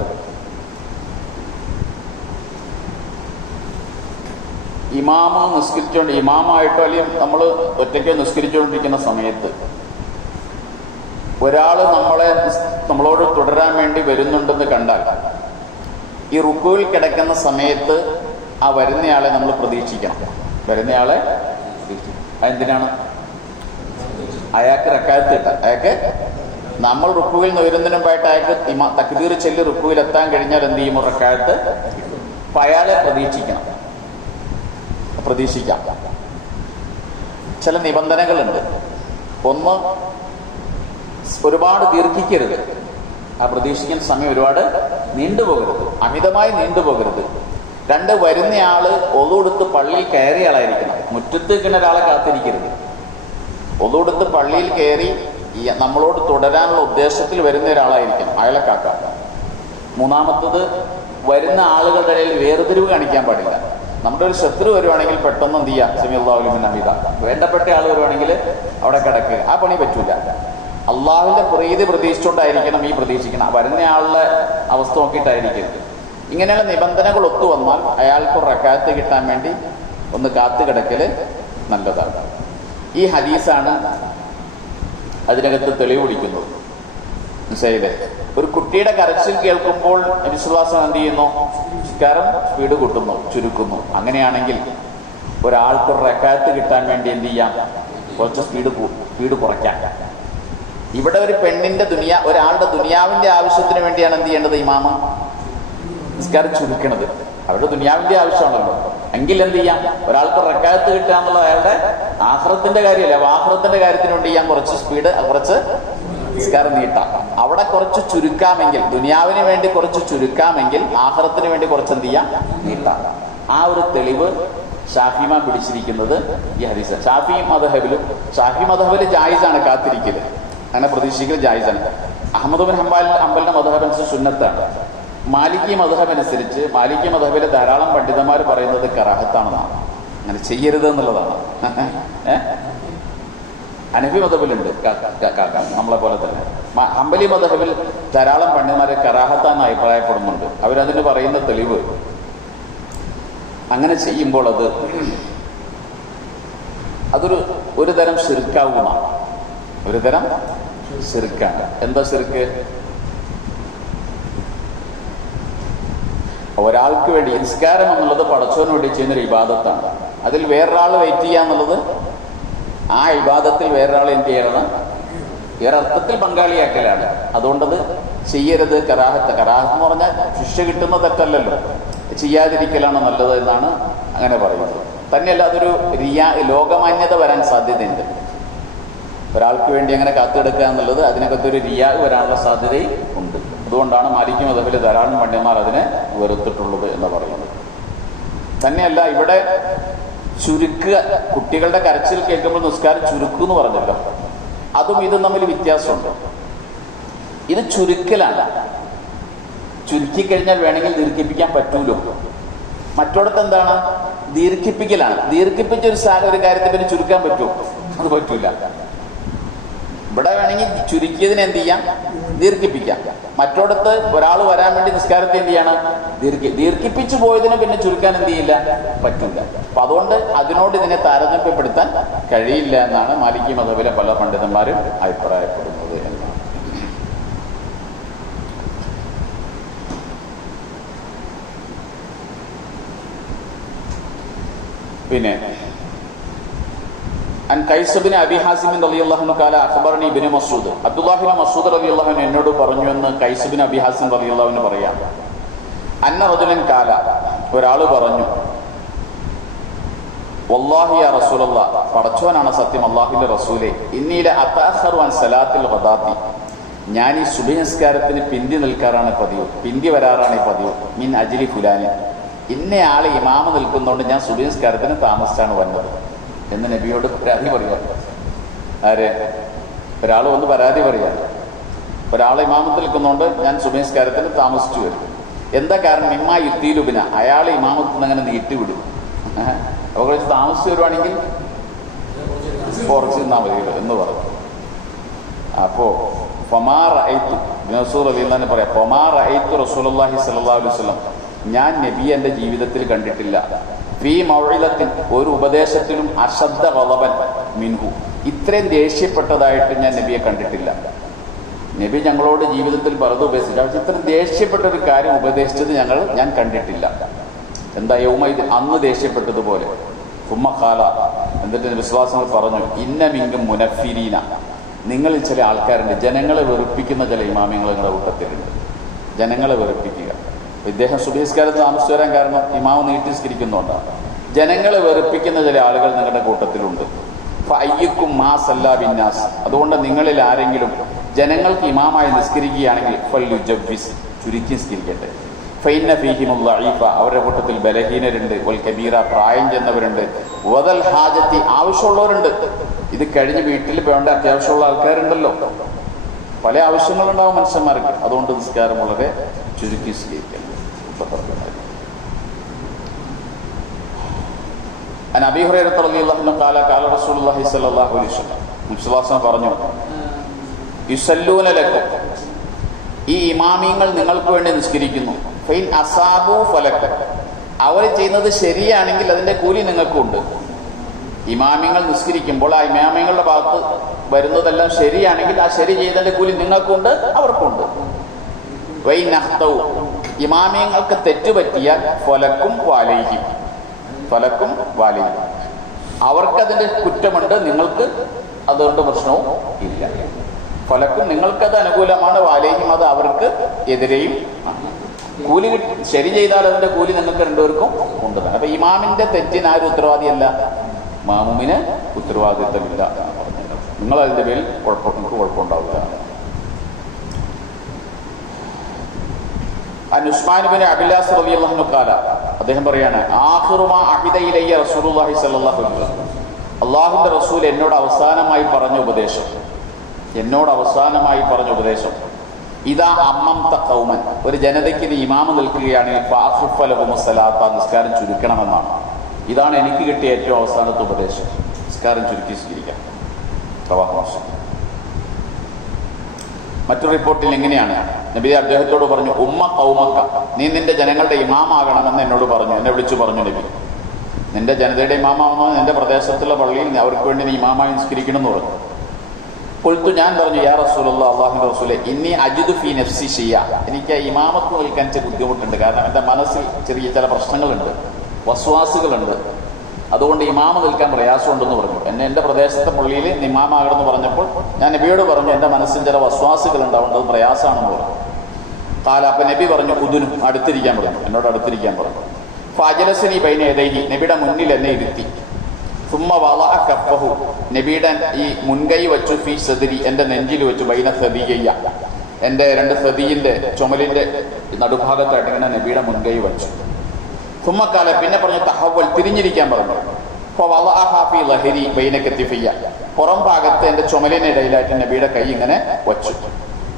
ഇമാമായിട്ടോ അല്ലെങ്കിൽ നമ്മൾ ഒറ്റയ്ക്ക് നിസ്കരിച്ചുകൊണ്ടിരിക്കുന്ന സമയത്ത് ഒരാള് നമ്മളോട് തുടരാൻ വേണ്ടി വരുന്നുണ്ടെന്ന് കണ്ടാൽ ഈ റുക്കുവിൽ കിടക്കുന്ന സമയത്ത് ആ വരുന്നയാളെ നമ്മൾ പ്രതീക്ഷിക്കണം. വരുന്നയാളെ എന്തിനാണ്? അയാൾക്ക് റക്അത്ത് കിട്ടാൻ. അയാൾക്ക് നമ്മൾ റുക്കുവിൽ നിന്ന് വരുന്നതിന് മുമ്പായിട്ട് അയാൾക്ക് തക്ബീർ ചൊല്ലി റുക്കുവിൽ എത്താൻ കഴിഞ്ഞാൽ എന്ത് ചെയ്യും? റക്അത്ത്. അപ്പൊ അയാളെ പ്രതീക്ഷിക്കാം. ചില നിബന്ധനകളുണ്ട്. ഒന്ന്, ഒരുപാട് ദീർഘിക്കരുത്. ആ പ്രതീക്ഷിക്കുന്ന സമയം ഒരുപാട് നീണ്ടുപോകരുത്, അമിതമായി നീണ്ടുപോകരുത്. 2, വരുന്നയാള് ഒളുകൊടുത്ത് പള്ളിയിൽ കയറിയ ആളായിരിക്കണം. മുറ്റത്ത് ഇങ്ങനെ ഒരാളെ കാത്തിരിക്കരുത്. ഒളുകൊടുത്ത് പള്ളിയിൽ കയറി നമ്മളോട് തുടരാനുള്ള ഉദ്ദേശത്തിൽ വരുന്ന ഒരാളായിരിക്കണം, അയാളെ കാക്കാം. 3ാമത്തത്, വരുന്ന ആളുകളുടെ ഇടയിൽ വേർതിരിവ് കാണിക്കാൻ പാടില്ല. നമ്മുടെ ഒരു ശത്രു വരുവാണെങ്കിൽ പെട്ടെന്ന് എന്ത് ചെയ്യാം? സമിഅല്ലാഹു ലിമൻ ഹമിദ. വേണ്ടപ്പെട്ട ആൾ വരുവാണെങ്കിൽ അവിടെ കിടക്കുക, ആ പണി പറ്റൂല. അള്ളാഹുവിന്റെ പ്രീതി പ്രതീക്ഷിച്ചുകൊണ്ടായിരിക്കണം ഈ പ്രതീക്ഷിക്കണം. വരുന്ന ആളുടെ അവസ്ഥ നോക്കിയിട്ടായിരിക്കരുത്. ഇങ്ങനെയുള്ള നിബന്ധനകൾ ഒത്തു വന്നാൽ അയാൾക്ക് റക്അത്ത് കിട്ടാൻ വേണ്ടി ഒന്ന് കാത്തു കിടക്കല് നല്ലതാണ്. ഈ ഹദീസാണ് അതിനകത്ത് തെളിവ് പിടിക്കുന്നത്. മനസ്സിലായില്ലേ? ഒരു കുട്ടിയുടെ കരച്ചിൽ കേൾക്കുമ്പോൾ നബി സല്ലല്ലാഹു അലൈഹി വസല്ലം എന്ത് ചെയ്യുന്നു? നിസ്കാരം സ്പീഡ് കൂട്ടുന്നു, ചുരുക്കുന്നു. അങ്ങനെയാണെങ്കിൽ ഒരാൾക്ക് റക്അത്ത് കിട്ടാൻ വേണ്ടി എന്ത് ചെയ്യാം? കുറച്ച് സ്പീഡ് കുറയ്ക്കാം. ഇവിടെ ഒരു പെണ്ണിന്റെ ഒരാളുടെ ദുനിയാവിന്റെ ആവശ്യത്തിന് വേണ്ടിയാണ് എന്ത് ചെയ്യേണ്ടത്? ഇമാമ് നിസ്കാരം ചുരുക്കണത്. അവരുടെ ദുനിയാവിന്റെ ആവശ്യമാണല്ലോ. എങ്കിൽ എന്ത് ചെയ്യാം? ഒരാൾക്ക് റക്അത്ത് കിട്ടുക എന്നുള്ളത് അയാളുടെ ആഖിറത്തിന്റെ കാര്യമല്ല. ആഖിറത്തിന്റെ കാര്യത്തിന് വേണ്ടി ചെയ്യാൻ കുറച്ച് നിസ്കാരം നീട്ടാം. അവിടെ കുറച്ച് ചുരുക്കാമെങ്കിൽ, ദുനിയാവിന് വേണ്ടി കുറച്ച് ചുരുക്കാമെങ്കിൽ ആഖിറത്തിന് വേണ്ടി കുറച്ച് എന്ത് ചെയ്യാം? നീട്ടാം. ആ ഒരു തെളിവ് ഷാഫിമ പിടിച്ചിരിക്കുന്നത് ഈ ഹദീസ്. ഷാഫി മദ്ഹബിൽ ജായിസാണ് കാത്തിരിക്കല്, അങ്ങനെ പ്രതീക്ഷിക്കൽ ജായിസാണ്. അഹ്മദ് ബിൻ ഹംബലിന്റെ മദ്ഹബ് അനുസരിച്ച് സുന്നത്താണ്. മാലിക്കി മദ്ഹബിലെ ധാരാളം പണ്ഡിതന്മാർ പറയുന്നത് കറാഹത്താണെന്നാണ്, അങ്ങനെ ചെയ്യരുത് എന്നുള്ളതാണ്. ഹനഫി മദ്ഹബിലുണ്ട് നമ്മളെ പോലെ തന്നെ. ഹംബലി മദ്ഹബിൽ ധാരാളം പണ്ഡിതന്മാരെ കറാഹത്താന്ന് അഭിപ്രായപ്പെടുന്നുണ്ട്. അവരതിന് പറയുന്ന തെളിവ്, അങ്ങനെ ചെയ്യുമ്പോൾ ഒരു തരം ശിർക്കാവുമാണ്, ഒരു തരം ശിർക്കാണ്. എന്താ ശിർക്ക്? ഒരാൾക്ക് വേണ്ടി നിസ്കാരം എന്നുള്ളത് പടച്ചോന് വേണ്ടി ചെയ്യുന്നൊരു ഇബാദത്താണ്. അതിൽ വേറൊരാൾ വെയിറ്റ് ചെയ്യാന്നുള്ളത് ആ ഇബാദത്തിൽ വേറൊരാൾ എന്ത് ചെയ്യണം? വേറെ അർത്ഥത്തിൽ പങ്കാളിയാക്കലാണ്. അതുകൊണ്ടത് ചെയ്യരുത്. കറാഹത്ത് എന്ന് പറഞ്ഞാൽ ശിക്ഷ കിട്ടുന്ന തെറ്റല്ലല്ലോ, ചെയ്യാതിരിക്കലാണ് നല്ലത് എന്നാണ് അങ്ങനെ പറയുന്നത്. തന്നെയല്ല, അതൊരു ലോകമാന്യത വരാൻ സാധ്യതയുണ്ട്. ഒരാൾക്ക് വേണ്ടി അങ്ങനെ കാത്തിടക്കുക എന്നുള്ളത് അതിനകത്തൊരു റിയാ വരാനുള്ള സാധ്യതയും ഉണ്ട്. അതുകൊണ്ടാണ് മാലിക് മദ്ഹബിൽ ധാരാളം പണ്ഡിതന്മാർ അതിനെ വെറുത്തിട്ടുള്ളത് എന്ന് പറയുന്നത്. തന്നെയല്ല, ഇവിടെ ചുരുക്കുക, കുട്ടികളുടെ കരച്ചിൽ കേൾക്കുമ്പോൾ നിസ്കാരം ചുരുക്കും എന്ന് പറഞ്ഞല്ലോ, അതും ഇതും തമ്മിൽ വ്യത്യാസമുണ്ട്. ഇത് ചുരുക്കലാണ്. ചുരുക്കി കഴിഞ്ഞാൽ വേണമെങ്കിൽ ദീർഘിപ്പിക്കാൻ പറ്റൂലോ. മറ്റോടത്ത് എന്താണ്? ദീർഘിപ്പിക്കലാണ്. ദീർഘിപ്പിച്ചൊരു കാര്യത്തെ പിന്നെ ചുരുക്കാൻ പറ്റുമോ? അത് പറ്റൂല. ഇവിടെ വേണമെങ്കിൽ ചുരുക്കിയതിനെ എന്ത് ചെയ്യാം? ദീർഘിപ്പിക്കാം. മറ്റോടത്ത് ഒരാൾ വരാൻ വേണ്ടി നിസ്കാരത്തെ എന്ത് ചെയ്യണം? ദീർഘിപ്പിച്ചു പോയതിനെ പിന്നെ ചുരുക്കാൻ എന്ത് ചെയ്യില്ല? പറ്റില്ല. അപ്പൊ അതുകൊണ്ട് അതിനോട് ഇതിനെ താരതമ്യപ്പെടുത്താൻ കഴിയില്ല എന്നാണ് മാലികി മദ്ഹബിലെ പല പണ്ഡിതന്മാരും അഭിപ്രായപ്പെടുന്നത് എന്നാണ്. പിന്നെ കൈസബിന് അബി ഹാസിമിൻ റളിയല്ലാഹു അൻഹു ഖാല അഖ്ബറനി ഇബ്നു മസ്ഊദ്, അബ്ദുല്ലാഹി ഇബ്നു മസ്ഊദ് റളിയല്ലാഹു അൻഹു എന്നോട് പറഞ്ഞു എന്ന് കൈസബിന് അബി ഹാസിം റളിയല്ലാഹു അൻഹു പറയാം. അന്ന റജുലൻ ഖാല, ഒരാൾ പറഞ്ഞു, വല്ലാഹി യാ റസൂലല്ലാഹ്, പടച്ചോനാണ് സത്യം, അല്ലാഹുവിന്റെ റസൂലേ, ഇന്നീല അതഅഖറു അൻ സലാത്തിൽ ഗദാത്തി, ഞാൻ ഈ സുബ്ഹി നിസ്കാരത്തിന് പിന്തി നിൽക്കാറാണ് പതിവ്, പിന്തി വരാറാണ് ഈ പതിവ്, മിൻ അജ്ലി ഫുലാനി, ഇന്നയാളെ ഇമാമ നിൽക്കുന്നതുകൊണ്ട് ഞാൻ സുബ്ഹി നിസ്കാരത്തിന് താമസിച്ചാണ് വന്നത് എന്ന് നബിയോട് പരാതി പറയുക. ആര്? ഒരാൾ വന്ന് പരാതി പറയാ, ഒരാൾ ഇമാമത്ത് നിൽക്കുന്നതുകൊണ്ട് ഞാൻ സുബ്ഹി നിസ്കാരത്തിന് താമസിച്ചു വരും. എന്താ കാരണം? ഇമ്മാ യുദ്ധീലുബിന, അയാൾ ഇമാമത്ത് നിന്ന് അങ്ങനെ നീട്ടിവിടും. അപ്പോൾ കുറച്ച് താമസിച്ചു വരുവാണെങ്കിൽ കുറച്ച് നിന്നാൽ മതി എന്ന് പറഞ്ഞു. അപ്പോ ഫമാർ ഐത്തു നസൂർ അലി എന്നാണ് പറയാം, ഫമാർ ഐത്തു റസൂലുള്ളാഹി സ്വല്ലല്ലാഹു അലൈഹി വസല്ലം, ഞാൻ നബിയെ എൻ്റെ ജീവിതത്തിൽ കണ്ടിട്ടില്ല, ഫീ മൗഇലത്തിൻ, ഒരു ഉപദേശത്തിലും, അശദ്ദ ഗളബൻ മിൻഹു, ഇത്രയും ദേഷ്യപ്പെട്ടതായിട്ട് ഞാൻ നബിയെ കണ്ടിട്ടില്ല. നബി ഞങ്ങളോട് ജീവിതത്തിൽ പലതും ഉപദേശിച്ചു, പക്ഷെ ഇത്രയും ദേഷ്യപ്പെട്ട ഒരു കാര്യം ഉപദേശിച്ചത് ഞാൻ കണ്ടിട്ടില്ല. എന്താ? യൗമൈദ്, അന്ന് ദേഷ്യപ്പെട്ടതുപോലെ. ഉമ്മ ഖാല, എന്നിട്ട് വിശ്വാസങ്ങൾ പറഞ്ഞു, ഇന്ന മിങ്കും മുനഫിരീന, നിങ്ങളിൽ ചില ആൾക്കാരുണ്ട്, ജനങ്ങളെ വെറുപ്പിക്കുന്ന ചില ഇമാമിങ്ങൾ നിങ്ങളുടെ കൂട്ടത്തിലുണ്ട്. ജനങ്ങളെ വെറുപ്പിക്കുക. ഇദ്ദേഹം സുബഹിസ്കാരത്ത് താമസിച്ചു വരാൻ കാരണം ഇമാമ് നീട്ടിസ്കരിക്കുന്നുണ്ടാണ്. ജനങ്ങളെ വെറുപ്പിക്കുന്ന ചില ആളുകൾ നിങ്ങളുടെ കൂട്ടത്തിലുണ്ട്. ഫഅയ്യുക്കും മാ സല്ലാ ബിന്നാസ്, അതുകൊണ്ട് നിങ്ങളിൽ ആരെങ്കിലും ജനങ്ങൾക്ക് ഇമാമായി നിസ്കരിക്കുകയാണെങ്കിൽ ഫൽയുജവ്വിസ്, ചുരുക്കി നിസ്കരിക്കട്ടെ. ഫൈന്ന ഫീഹിമുൽ ദഈഫ, അവരുടെ കൂട്ടത്തിൽ ബലഹീനരുണ്ട്, വൽ കബീറ, പ്രായം ചെന്നവരുണ്ട്, വദൽ ഹാജത്തി, ആവശ്യമുള്ളവരുണ്ട്. ഇത് കഴിഞ്ഞ് വീട്ടിൽ വേണ്ട അത്യാവശ്യമുള്ള ആൾക്കാരുണ്ടല്ലോ, പല ആവശ്യങ്ങളുണ്ടാവും മനുഷ്യന്മാർക്ക്. അതുകൊണ്ട് നിസ്കാരം വളരെ ചുരുക്കി നിസ്കരിക്കണം. അൻ അബീ ഹുറൈറ റളിയല്ലാഹു അൻഹു ഖാല ഖാല റസൂലുള്ളാഹി സ്വല്ലല്ലാഹു അലൈഹി വസല്ലം, മുസ്ലിം പറഞ്ഞു, യുസല്ലൂന ലക്കും, ഈ ഇമാമിങ്ങൾ നിങ്ങൾക്ക് വേണ്ടി നിസ്കരിക്കുന്നു, ഫൈൻ അസാബു ഫലക, അവർ ചെയ്യുന്നത് ശരിയാണെങ്കിൽ അതിന്റെ കൂലി നിങ്ങൾക്കുണ്ട്. ഇമാമിങ്ങൾ നിസ്കരിക്കുമ്പോൾ ആ ഇമാമിങ്ങളുടെ ഭാഗത്ത് വരുന്നതെല്ലാം ശരിയാണെങ്കിൽ ആ ശരി ചെയ്തതിന്റെ കൂലി നിങ്ങൾക്കുണ്ട്, അവർക്കുണ്ട്. വൈനഹ്തൗ, ഇമാമിങ്ങൾക്ക് തെറ്റുപറ്റിയാൽ ഫലക്കും വാലൈഹിം, ഫലക്കും വാലൈഹിം, അവർക്കതിന്റെ കുറ്റമുണ്ട്, നിങ്ങൾക്ക് അതുകൊണ്ട് പ്രശ്നവും ഇല്ല. ഫലക്കും, നിങ്ങൾക്കത് അനുകൂലമാണ്, വാലൈഹിം, അത് അവർക്ക് എതിരെയും. കൂലി ശരി ചെയ്താൽ അതിന്റെ കൂലി നിങ്ങൾക്ക് രണ്ടുപേർക്കും ഉണ്ട്. അപ്പൊ ഇമാമിന്റെ തെറ്റിന് ആരും ഉത്തരവാദിയല്ല, മാമുമിന് ഉത്തരവാദിത്തമില്ല എന്ന് പറഞ്ഞിട്ടുണ്ട്. നിങ്ങൾ അതിന്റെ പേരിൽ നിങ്ങൾക്ക് കുഴപ്പമുണ്ടാവില്ല. ഉസ്മാൻ ഇബ്നു അബ്ദുല്ലാഹ് റളിയല്ലാഹു അൻഹു ഖാല, അദ്ദേഹം പറയാണ്, ആഖിറു മാ അഹിദ ഇലയ്യ റസൂലുള്ളാഹി സ്വല്ലല്ലാഹു അലൈഹി വസല്ലം, അല്ലാഹുവിന്റെ റസൂൽ എന്നോട് അവസാനമായി പറഞ്ഞ ഉപദേശം, ഇദാ അമ്മംത ഖൗമൻ, ഒരു ജനതയ്ക്ക് നീ ഇമാമ് നിൽക്കുകയാണെങ്കിൽ ഫഅഖിഫ ലഹുമുസ് സലാത്ത, നിസ്കാരം ചുരുക്കണമെന്നാണ്. ഇതാണ് എനിക്ക് കിട്ടിയ ഏറ്റവും അവസാനത്തെ ഉപദേശം, നിസ്കാരം ചുരുക്കി സ്വീകരിക്കാം. റവാഹു മുസ്ലിം. മറ്റൊരു റിപ്പോർട്ടിൽ എങ്ങനെയാണ്, നബി അദ്ദേഹത്തോട് പറഞ്ഞു, ഉമ്മ ഖൗമക, നീ നിന്റെ ജനങ്ങളുടെ ഇമാമാകണമെന്ന് എന്നോട് പറഞ്ഞു, എന്നെ വിളിച്ചു പറഞ്ഞു നബി. നിന്റെ ജനതയുടെ ഇമാമാവെന്നോ നിന്റെ പ്രദേശത്തുള്ള പള്ളിയിൽ അവർക്ക് വേണ്ടി നീ ഇമാമായി നിസ്കരിക്കണം എന്ന് പറഞ്ഞു. ഖുൽതു, ഞാൻ പറഞ്ഞു, യാ റസൂലല്ലാഹ്, അല്ലാഹുവിന്റെ റസൂലേ, ഇന്നി അജിദു ഫീ നഫ്സി ഷിയ, എനിക്ക് ഇമാമത്ത് നിൽക്കാൻ ചില ബുദ്ധിമുട്ടുണ്ട്. കാരണം എൻ്റെ മനസ്സിൽ ചെറിയ ചില പ്രശ്നങ്ങളുണ്ട്, വസ്വാസുകളുണ്ട്. അതുകൊണ്ട് ഇമാമ നിൽക്കാൻ പ്രയാസമുണ്ടെന്ന് പറഞ്ഞു. എൻ്റെ പ്രദേശത്തെ പള്ളിയിൽ ഇമാമാകണമെന്ന് പറഞ്ഞപ്പോൾ ഞാൻ നബിയോട് പറഞ്ഞു, എൻ്റെ മനസ്സിൽ ചില വസ്വാസുകളുണ്ട്, അതുകൊണ്ട് അത് പ്രയാസമാണെന്ന് പറഞ്ഞു. കാല, അപ്പം നബി പറഞ്ഞു, ഉദുനു, അടുത്തിരിക്കാൻ പറഞ്ഞു, എന്നോട് അടുത്തിരിക്കാൻ പറഞ്ഞു. ഫാജലസനി ബൈന യദൈഹി, നബിയുടെ മുന്നിൽ എന്നെ ഇരുത്തി. സുമ്മ വളഅ കഫഹു, നബിയുടെ ഈ മുൻകൈ വെച്ചു, ഫീ സദരി, എൻ്റെ നെഞ്ചിൽ വെച്ചു, ബൈന സദിയയ്യ, എൻ്റെ രണ്ട് സദിയിൻ്റെ ചുമലിൻ്റെ നടുഭാഗത്തായിട്ട് ഇങ്ങനെ നബിയുടെ മുൻകൈ വെച്ചു. സുമ്മക്കാല, പിന്നെ പറഞ്ഞു, തഹവൽ, തിരിഞ്ഞിരിക്കാൻ പറഞ്ഞു. ഫവളഅഹ ഫീ ലഹരി ബൈന കത്തിഫയ്യ, പുറം ഭാഗത്ത് എൻ്റെ ചുമലിനിടയിലായിട്ട് നബിയുടെ കൈ ഇങ്ങനെ വച്ചു.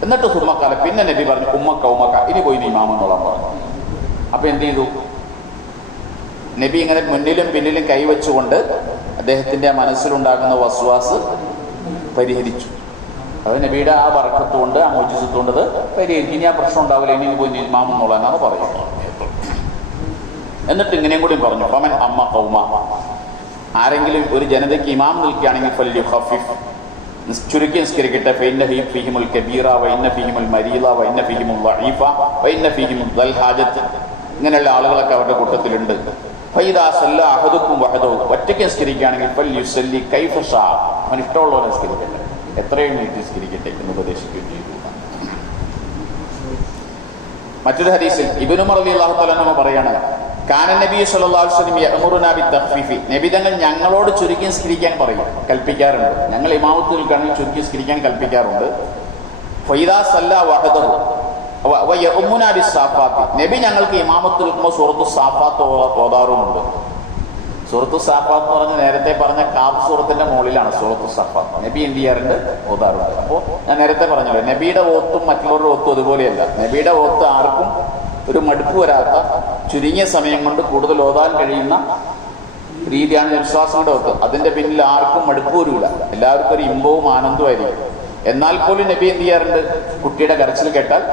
എന്നിട്ട് സുമ്മക്കാല, പിന്നെ നബി പറഞ്ഞു, ഉമ്മ ഖൗമക, ഇനി പോയി നീ ഇമാമെന്നോളാൻ പറഞ്ഞു. അപ്പൊ എന്ത് ചെയ്തു? നബി ഇങ്ങനെ മുന്നിലും പിന്നിലും കൈവച്ചുകൊണ്ട് അദ്ദേഹത്തിന്റെ മനസ്സിലുണ്ടാകുന്ന വസ്വാസ് പരിഹരിച്ചു. അത് നബിയുടെ ആ ബർക്കത്തുകൊണ്ട്, ആ മോചിസത്തുകൊണ്ട് അത് പരിഹരിക്കും. ഇനി ആ പ്രശ്നം ഉണ്ടാവില്ല, ഇനി പോയി ഇമാമെന്നോളാനാണ് പറയുന്നത്. എന്നിട്ട് ഇങ്ങനെയും കൂടി പറഞ്ഞു, ഫമൻ അമ്മ ഖൗമ, ആരെങ്കിലും ഒരു ജനതയ്ക്ക് ഇമാം നിൽക്കുകയാണെങ്കിൽ ഫല്യുഖഫിഫ്, ചുരുക്കി നിസ്കരിക്കട്ടെ. ഫഇന്ന ഫീഹിമുൽ കബീറ വഇന്ന ഫീഹിമുൽ മരീള വഇന്ന ഫീഹിമുൽ ളഈഫ വഇന്ന ഫീഹിമുൽ ദൽ ഹാജത്ത്, ഇങ്ങനെയുള്ള ആളുകളൊക്കെ അവരുടെ കൂട്ടത്തിലുണ്ട്. ഫൈദാ സല്ല അഹദുക്കും വഹദഹു, ഒറ്റയ്ക്ക് നിസ്കരിക്കുകയാണെങ്കിൽ ഫൽയുസല്ലി കൈഫ ഷാ, അവൻ ഇഷ്ടമുള്ളവരെ നിസ്കരിക്കട്ടെ, എത്രയും നീട്ടി നിസ്കരിക്കട്ടെ എന്ന് ഉപദേശിക്കുകയും ചെയ്തു. മറ്റൊരു ഹദീസിൽ ഇബ്നു ഉമർ റളിയല്ലാഹു തആല അൻഹു പറയാണ്, കാന നബി സല്ലല്ലാഹു അലൈഹി വസല്ലം യഅ്മുറുനാ ബിത്തഖ്ഫീഫി, നബി തങ്ങൾ ഞങ്ങളോട് ചുരുക്കി നിസ്കരിക്കാൻ പറയും, കൽപ്പിക്കാറുണ്ട്. ഞങ്ങൾ ഇമാമത്ത് നിൽക്കുകയാണെങ്കിൽ ചുരുക്കി നിസ്കരിക്കാൻ കൽപ്പിക്കാറുണ്ട്. ഫൈദാ സല്ല വഹദഹു വയഉമ്മുനാ ബിസ്സാഫാത്തി, നബി ഞങ്ങൾക്ക് ഇമാമത്ത് നിൽക്കുമ്പോൾ സൂറത്തു സാഫാത്ത് ഓതാറുമുണ്ട്. സൂറത്തു സാഫാത്ത് എന്ന് പറഞ്ഞ് നേരത്തെ പറഞ്ഞ കാഫ് സൂറത്തിന്റെ മുകളിലാണ് സൂറത്തു സാഫാത്ത്. നബി എന്ത് ചെയ്യാറുണ്ട്? ഓതാറുണ്ട്. അപ്പോൾ ഞാൻ നേരത്തെ പറഞ്ഞല്ലോ, നബിയുടെ ഓത്തും മറ്റുള്ളവരുടെ ഓത്തും അതുപോലെയല്ല. നബിയുടെ ഓത്ത് ആർക്കും ഒരു മടുപ്പ് വരാത്ത, ചുരുങ്ങിയ സമയം കൊണ്ട് കൂടുതൽ ഓതാൻ കഴിയുന്ന രീതിയാണ് വിശ്വാസങ്ങളുടെ ഓത്ത്. അതിന്റെ പിന്നിൽ ആർക്കും മടുപ്പ് വരില്ല, എല്ലാവർക്കും ഒരു ഇമ്പവും ആനന്ദമായിരിക്കും. എന്നാൽ പോലും നബി എന്ത് ചെയ്യാറുണ്ട്? കുട്ടിയുടെ കരച്ചിൽ കേട്ടാൽ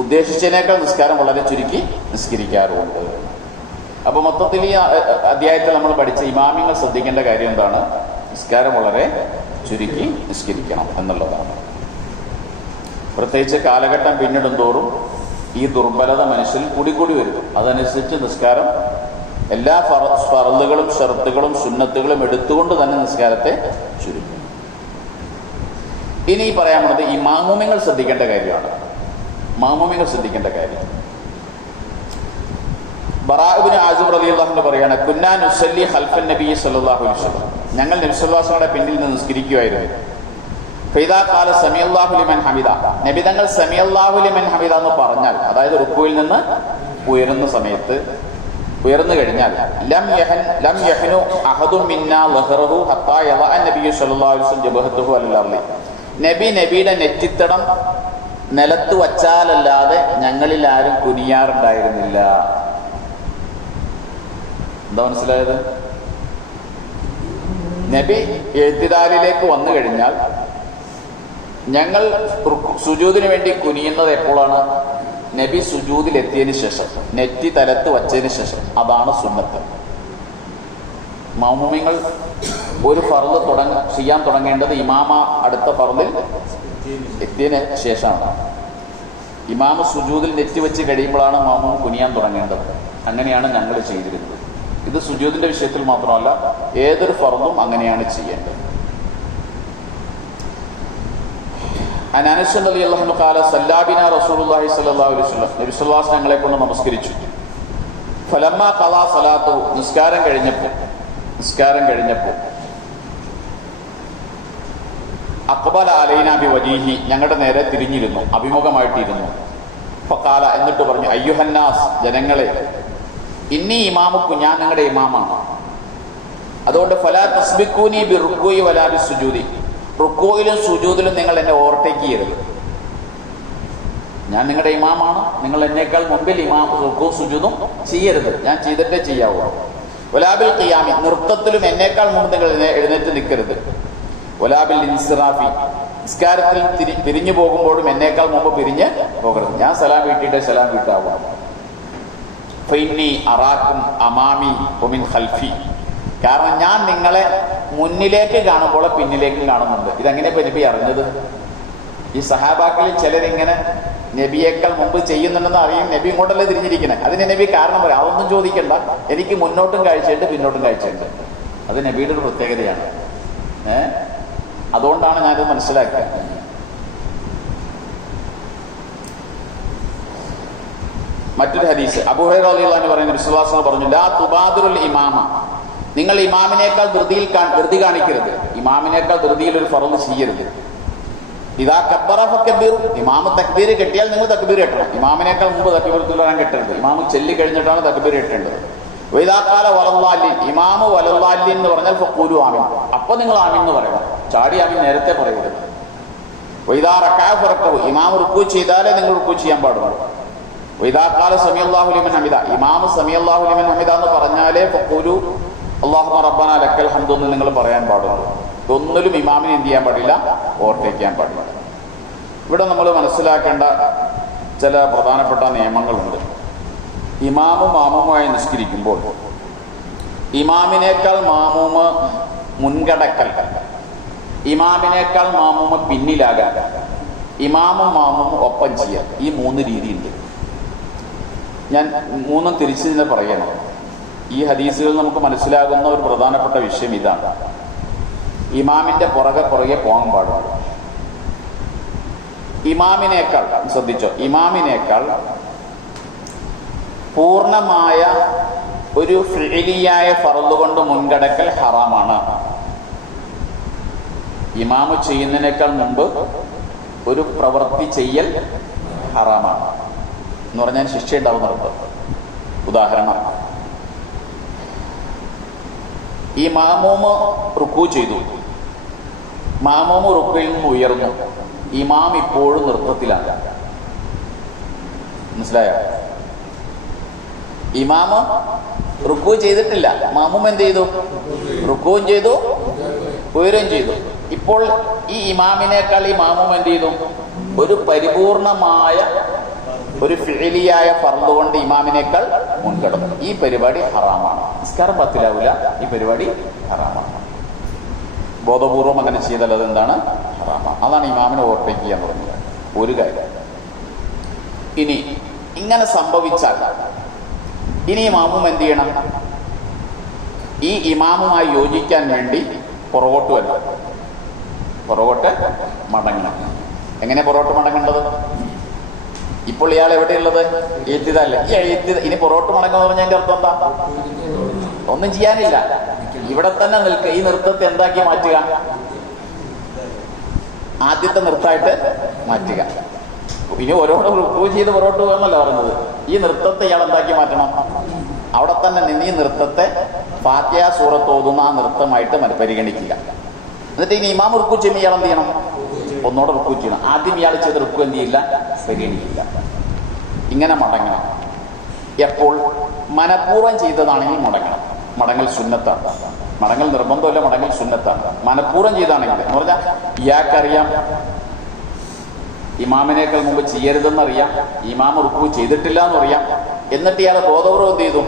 ഉദ്ദേശിച്ചതിനേക്കാൾ നിസ്കാരം വളരെ ചുരുക്കി നിസ്കരിക്കാറുമുണ്ട്. അപ്പൊ മൊത്തത്തിൽ ഈ അധ്യായത്തിൽ നമ്മൾ പഠിച്ച ഇമാമിങ്ങൾ ശ്രദ്ധിക്കേണ്ട കാര്യം എന്താണ്? നിസ്കാരം വളരെ ചുരുക്കി നിസ്കരിക്കണം എന്നുള്ളതാണ്. പ്രത്യേകിച്ച് കാലഘട്ടം പിന്നിടും തോറും ഈ ദുർബലത മനുഷ്യരിൽ കൂടിക്കൂടി വരും. അതനുസരിച്ച് നിസ്കാരം എല്ലാ ഫർളുകളും ഷർത്തുകളും സുന്നത്തുകളും എടുത്തുകൊണ്ട് തന്നെ നിസ്കാരത്തെ ചുരുക്കും. ഇനി പറയാൻ പോണത് ഈ മാമൂമിങ്ങൾ ശ്രദ്ധിക്കേണ്ട കാര്യമാണ്. മാമൂമിങ്ങൾ ശ്രദ്ധിക്കേണ്ട കാര്യം, ബറാ ഇബ്നു ആസിബ് റളിയല്ലാഹു അൻഹു പറയാണ്, കുന്നാ നുസല്ലി ഖൽഫൻ നബി സല്ലല്ലാഹു അലൈഹി വസല്ലം, ഞങ്ങൾ നബി സല്ലല്ലാഹു അലൈഹി വസല്ലമയുടെ പിന്നിൽ നിന്ന് നിസ്കരിക്കുമായിരുന്നു. ഫൈദാ ഖാല സമിഅല്ലാഹു ലിമൻ ഹമിദ, നബി തങ്ങൾ സമിഅല്ലാഹു ലിമൻ ഹമിദ എന്ന് പറഞ്ഞാൽ, അതായത് റുക്കൂയിൽ നിന്ന് ഉയരുന്ന സമയത്ത്, ഉയർന്നു കഴിഞ്ഞാൽ, ലം യഹ്നു അഹദുൻ മിന്നാ ലഹറഹു ഹത്താ യളഅ നബി സല്ലല്ലാഹു അലൈഹി വസല്ലം ജബഹതഹു അലൽ അർളി, നബിയുടെ നെറ്റിത്തടം നിലത്ത് വച്ചാലല്ലാതെ ഞങ്ങളിൽ ആരും കുനിയാറുണ്ടായിരുന്നില്ല. എന്താ മനസ്സിലായത്? നബി എഴുത്തിദാലിലേക്ക് വന്നു കഴിഞ്ഞാൽ ഞങ്ങൾ സുജൂദിന് വേണ്ടി കുനിയുന്നത് എപ്പോഴാണ്? നബി സുജൂദിൽ എത്തിയതിന് ശേഷം, നെറ്റി തലത്ത് വച്ചതിന് ശേഷം. അതാണ് സുന്നത്ത്. മാമൂമിങ്ങൾ ഒരു ഫർള് ചെയ്യാൻ തുടങ്ങേണ്ടത് ഇമാമ അടുത്ത ഫർളിൽ എത്തിയതിന് ശേഷമാണ്. ഇമാമ സുജൂദിൽ നെറ്റി വെച്ച് കഴിയുമ്പോഴാണ് മാമൂം കുനിയാൻ തുടങ്ങേണ്ടത്. അങ്ങനെയാണ് ഞങ്ങൾ ചെയ്തിരുന്നത്. ഇത് സുജൂദിന്റെ വിഷയത്തിൽ മാത്രമല്ല, ഏതൊരു ഫർളും അങ്ങനെയാണ് ചെയ്യേണ്ടത്. അനസ് റളിയല്ലാഹു അൻഹു ഖാല സല്ലാ ബിനാ റസൂലുള്ളാഹി സ്വല്ലല്ലാഹു അലൈഹി വസല്ലം, നബി സ്വല്ലല്ലാഹു അലൈഹി വസല്ലം ഞങ്ങളെ കൊണ്ട് നമസ്കരിച്ചു. ഫലമ്മാ ഖളാ സലാത്തു, നിസ്കാരം കഴിഞ്ഞപ്പോൾ അഖ്ബല അലൈനാ ബിവജീഹി, ഞങ്ങളുടെ നേരെ തിരിഞ്ഞിരുന്നു, അഭിമുഖമായിട്ടിരുന്നു. ഫഖാല, എന്നിട്ട് പറഞ്ഞു, അയ്യുഹന്നാസ്, ജനങ്ങളെ, ഇന്നി ഇമാമുക്കും, ഞാൻ നിങ്ങളുടെ ഇമാമാണ്. അതുകൊണ്ട് ഫലാ തസ്ബിഖൂനി ബിറുക്കൂഇ വലാ ബിസ്സുജൂദി, റുക്കൂയിലും സുജൂദിലും നിങ്ങൾ എന്നെ ഓവർടേക്ക് ചെയ്യരുത്. ഞാൻ നിങ്ങളുടെ ഇമാമാണ്, നിങ്ങൾ എന്നേക്കാൾ മുമ്പിൽ റുക്കൂഉം സുജൂദും ചെയ്യരുത്. ഞാൻ ചെയ്തിട്ടേ ചെയ്യാവൂ. വലാ ബിൽ ഖിയാമി, നൃത്തത്തിലും എന്നേക്കാൾ മുമ്പ് നിങ്ങൾ എഴുന്നേറ്റ് നിൽക്കരുത്. വലാബിൽ ഇൻസിറാഫി, നിസ്കാരത്തിൽ പിരിഞ്ഞു പോകുമ്പോഴും എന്നേക്കാൾ മുമ്പ് പിരിഞ്ഞ് പോകരുത്. ഞാൻ സലാം വീട്ടിയിട്ട് സലാം വീട്ടാവുക. ഫൈനി അറാക്കും അമാമി ഒമിൻ ഖൽഫി, കാരണം ഞാൻ നിങ്ങളെ മുന്നിലേക്ക് കാണുമ്പോൾ പിന്നിലേക്കും കാണുന്നുണ്ട്. ഇതെങ്ങനെ നബി അറിഞ്ഞത്? ഈ സഹാബാക്കളിൽ ചിലരിങ്ങനെ നബിയേക്കാൾ മുമ്പ് ചെയ്യുന്നുണ്ടെന്ന് അറിയും. നബി ഇങ്ങോട്ടല്ലേ തിരിഞ്ഞിരിക്കണേ. അതിന് നബി കാരണം പറയാം, അതൊന്നും ചോദിക്കണ്ട, എനിക്ക് മുന്നോട്ടും കാഴ്ചയുണ്ട് പിന്നോട്ടും കാഴ്ചയുണ്ട്. അത് നബിയുടെ ഒരു പ്രത്യേകതയാണ്. അതുകൊണ്ടാണ് ഞാനത് മനസ്സിലാക്കുക. മറ്റൊരു ഹദീസ് അബൂ ഹുറൈറ റളിയല്ലാഹു അൻഹു പറയുന്നു, റസൂലുള്ളാഹി സ്വല്ലല്ലാഹു അലൈഹി വസല്ലം പറഞ്ഞു, ലാ തുബാദിറുൽ ഇമാമ, നിങ്ങൾ ഇമാമിനേക്കാൾ ധൃതി കാണിക്കരുത്. ഇമാമിനേക്കാൾ ധൃതിയിൽ ഒരു ഫർള് ചെയ്യരുത്. ഇതാ കബ്ബറ ഫക്കബ്ബിറു, ഇമാമ് തക്ബീർ കെട്ടിയാൽ നിങ്ങൾ തക്ബീർ കെട്ടണം. ഇമാമിനേക്കാൾ മുമ്പ് തക്ബീറത്തുൽ ഇഹ്റാം കെട്ടരുത്. ഇമാമ് ചൊല്ലി കഴിഞ്ഞിട്ടാണ് തക്ബീർ കെട്ടേണ്ടത്. വഇദാ ഖാല വലല്ലാലിൻ, ഇമാമു വലല്ലാലിൻ എന്ന് പറഞ്ഞാൽ ഫഖൂലു ആമീൻ, അപ്പോൾ നിങ്ങൾ ആമീൻ എന്ന് പറയണം. ചാടി ആമീൻ നേരത്തെ പറയരുത്. വഇദാ റകഅ ഫറക്കഉ, ഇമാമ് റുക്കൂ ചെയ്താലേ നിങ്ങൾ റുക്കൂ ചെയ്യാൻ പാടുള്ളൂ. വഇദാ ഖാല സമിഅല്ലാഹു ലിമൻ ഹമിദ, ഇമാമ് സമിഅല്ലാഹു ലിമൻ ഹമിദ എന്ന് പറഞ്ഞാലേ ഫഖൂലു അല്ലാഹുമ്മ റബ്ബനാ ലക്കൽ ഹംദു എന്ന് നിങ്ങൾ പറയാൻ പാടുള്ളൂ. ഒന്നിലും ഇമാമിനെ എന്ത് ചെയ്യാൻ പാടില്ല, ഓവർടേക്ക് ചെയ്യാൻ പാടില്ല. ഇവിടെ നമ്മൾ മനസ്സിലാക്കേണ്ട ചില പ്രധാനപ്പെട്ട നിയമങ്ങളുണ്ട്. ഇമാമും മാമൂമുമായി നിസ്കരിക്കുമ്പോൾ ഇമാമിനേക്കാൾ മാമൂമ് മുൻകടക്കൽ, ഇമാമിനേക്കാൾ മാമൂമ് പിന്നിലാകാൻ, ഇമാമും മാമൂമും ഒപ്പം ചെയ്യാൻ, ഈ 3 രീതിയുണ്ട്. ഞാൻ 3 തിരിച്ചു തന്നെ പറയണം. ഈ ഹദീസുകൾ നമുക്ക് മനസ്സിലാകുന്ന ഒരു പ്രധാനപ്പെട്ട വിഷയം ഇതാണ്: ഇമാമിന്റെ പുറകെ പോകാൻ പാടുള്ളൂ. ഇമാമിനേക്കാൾ, ശ്രദ്ധിച്ചോ, ഇമാമിനേക്കാൾ പൂർണ്ണമായ ഒരു ഫിഅലിയായ ഫർള് കൊണ്ട് മുൻകടക്കൽ ഹറാമാണ്. ഇമാമ് ചെയ്യുന്നതിനേക്കാൾ മുമ്പ് ഒരു പ്രവൃത്തി ചെയ്യൽ ഹറാമാണ് എന്ന് പറഞ്ഞാൽ ശിക്ഷ ഉണ്ടാവുന്നുണ്ട്. ഉദാഹരണം, ഈ മാമൂമ് റുക്കൂ ചെയ്തു, മാമൂമ് റുക്കയിൽ നിന്ന് ഉയർന്നു, ഇമാം ഇപ്പോഴും നൃത്തത്തിലാണ്. മനസ്സിലായോ? ഇമാമ് റുക്കൂ ചെയ്തിട്ടില്ല, മാമൂം എന്ത് ചെയ്തു? റുക്കൂവും ചെയ്തു, ഉയരുകയും ചെയ്തു. ഇപ്പോൾ ഈ ഇമാമിനേക്കാൾ ഈ മാമൂം എന്ത് ചെയ്തു? ഒരു പരിപൂർണമായ ഒരു ഫിഅലിയായ ഫർള് കൊണ്ട് ഇമാമിനേക്കാൾ മുൻകടന്നു. ഈ പരിപാടി ഹറാമാണ്. നിസ്കാരം പത്തിലാവില്ല, ഈ പരിപാടി ഹറാമാണ്. ബോധപൂർവം അങ്ങനെ ചെയ്താൽ അതെന്താണ്? ഹറാമാണ്. അതാണ് ഇമാമിനെ ഓവർടേക്ക് ചെയ്യാൻ പറഞ്ഞത് ഒരു കാര്യം. ഇനി ഇങ്ങനെ സംഭവിച്ചാൽ ഇനി ഇമാമും എന്ത് ചെയ്യണം? ഈ ഇമാമുമായി യോജിക്കാൻ വേണ്ടി പുറകോട്ട് മടങ്ങണം. എങ്ങനെ പുറകോട്ട് മടങ്ങേണ്ടത്? ഇപ്പോൾ ഇയാൾ എവിടെയുള്ളത്? എഴുത്തിയതല്ലേ. ഇനി പുറകോട്ട് മടങ്ങുന്ന പറഞ്ഞതിന്റെ അർത്ഥം എന്താ? ഒന്നും ചെയ്യാനില്ല, ഇവിടെ തന്നെ നിൽക്കുക. ഈ നൃത്തത്തെ എന്താക്കി മാറ്റുക? ആദ്യത്തെ നൃത്തമായിട്ട് മാറ്റുക. ഇനി ഓരോരോ റുക്കൂ ചെയ്ത് പുറകോട്ട് പോകുന്നല്ല പറഞ്ഞത്. ഈ നൃത്തത്തെ ഇയാൾ എന്താക്കി മാറ്റണം? അവിടെ തന്നെ നിന്ന് ഈ നൃത്തത്തെ ഫാത്തിഹ സൂറത്ത് ഓതുന്ന ആ നൃത്തമായിട്ട് പരിഗണിക്കുക. എന്നിട്ട് ഇനി ഇമാം റുക്കൂ ചെയ്യുമ്പോൾ ഇയാൾ എന്ത് ചെയ്യണം? ഒന്നോടെ റുക്കൂ ചെയ്യണം. ആദ്യം ഇയാൾ ചെയ്ത് റുക്കൂ എന്ത് ചെയ്യില്ല? പരിഗണിക്കില്ല. ഇങ്ങനെ മടങ്ങണം. എപ്പോൾ? മനഃപൂർവ്വം ചെയ്തതാണെങ്കിൽ മടങ്ങണം. മടങ്ങൽ സുന്നത്താണ്. മടങ്ങൽ നിർബന്ധമല്ല, മടങ്ങൽ സുന്നത്താണ്. മനഃപൂർവ്വം ചെയ്താണെങ്കിൽ എന്ന് പറഞ്ഞാൽ ഇയാൾക്കറിയാം ഇമാമിനേക്കാൾ മുമ്പ് ചെയ്യരുതെന്നറിയാം, ഇമാം റുക്കൂ ചെയ്തിട്ടില്ല എന്നറിയാം. എന്നിട്ട് ഇയാൾ ബോധപൂർവ്വം എന്ത് ചെയ്തു?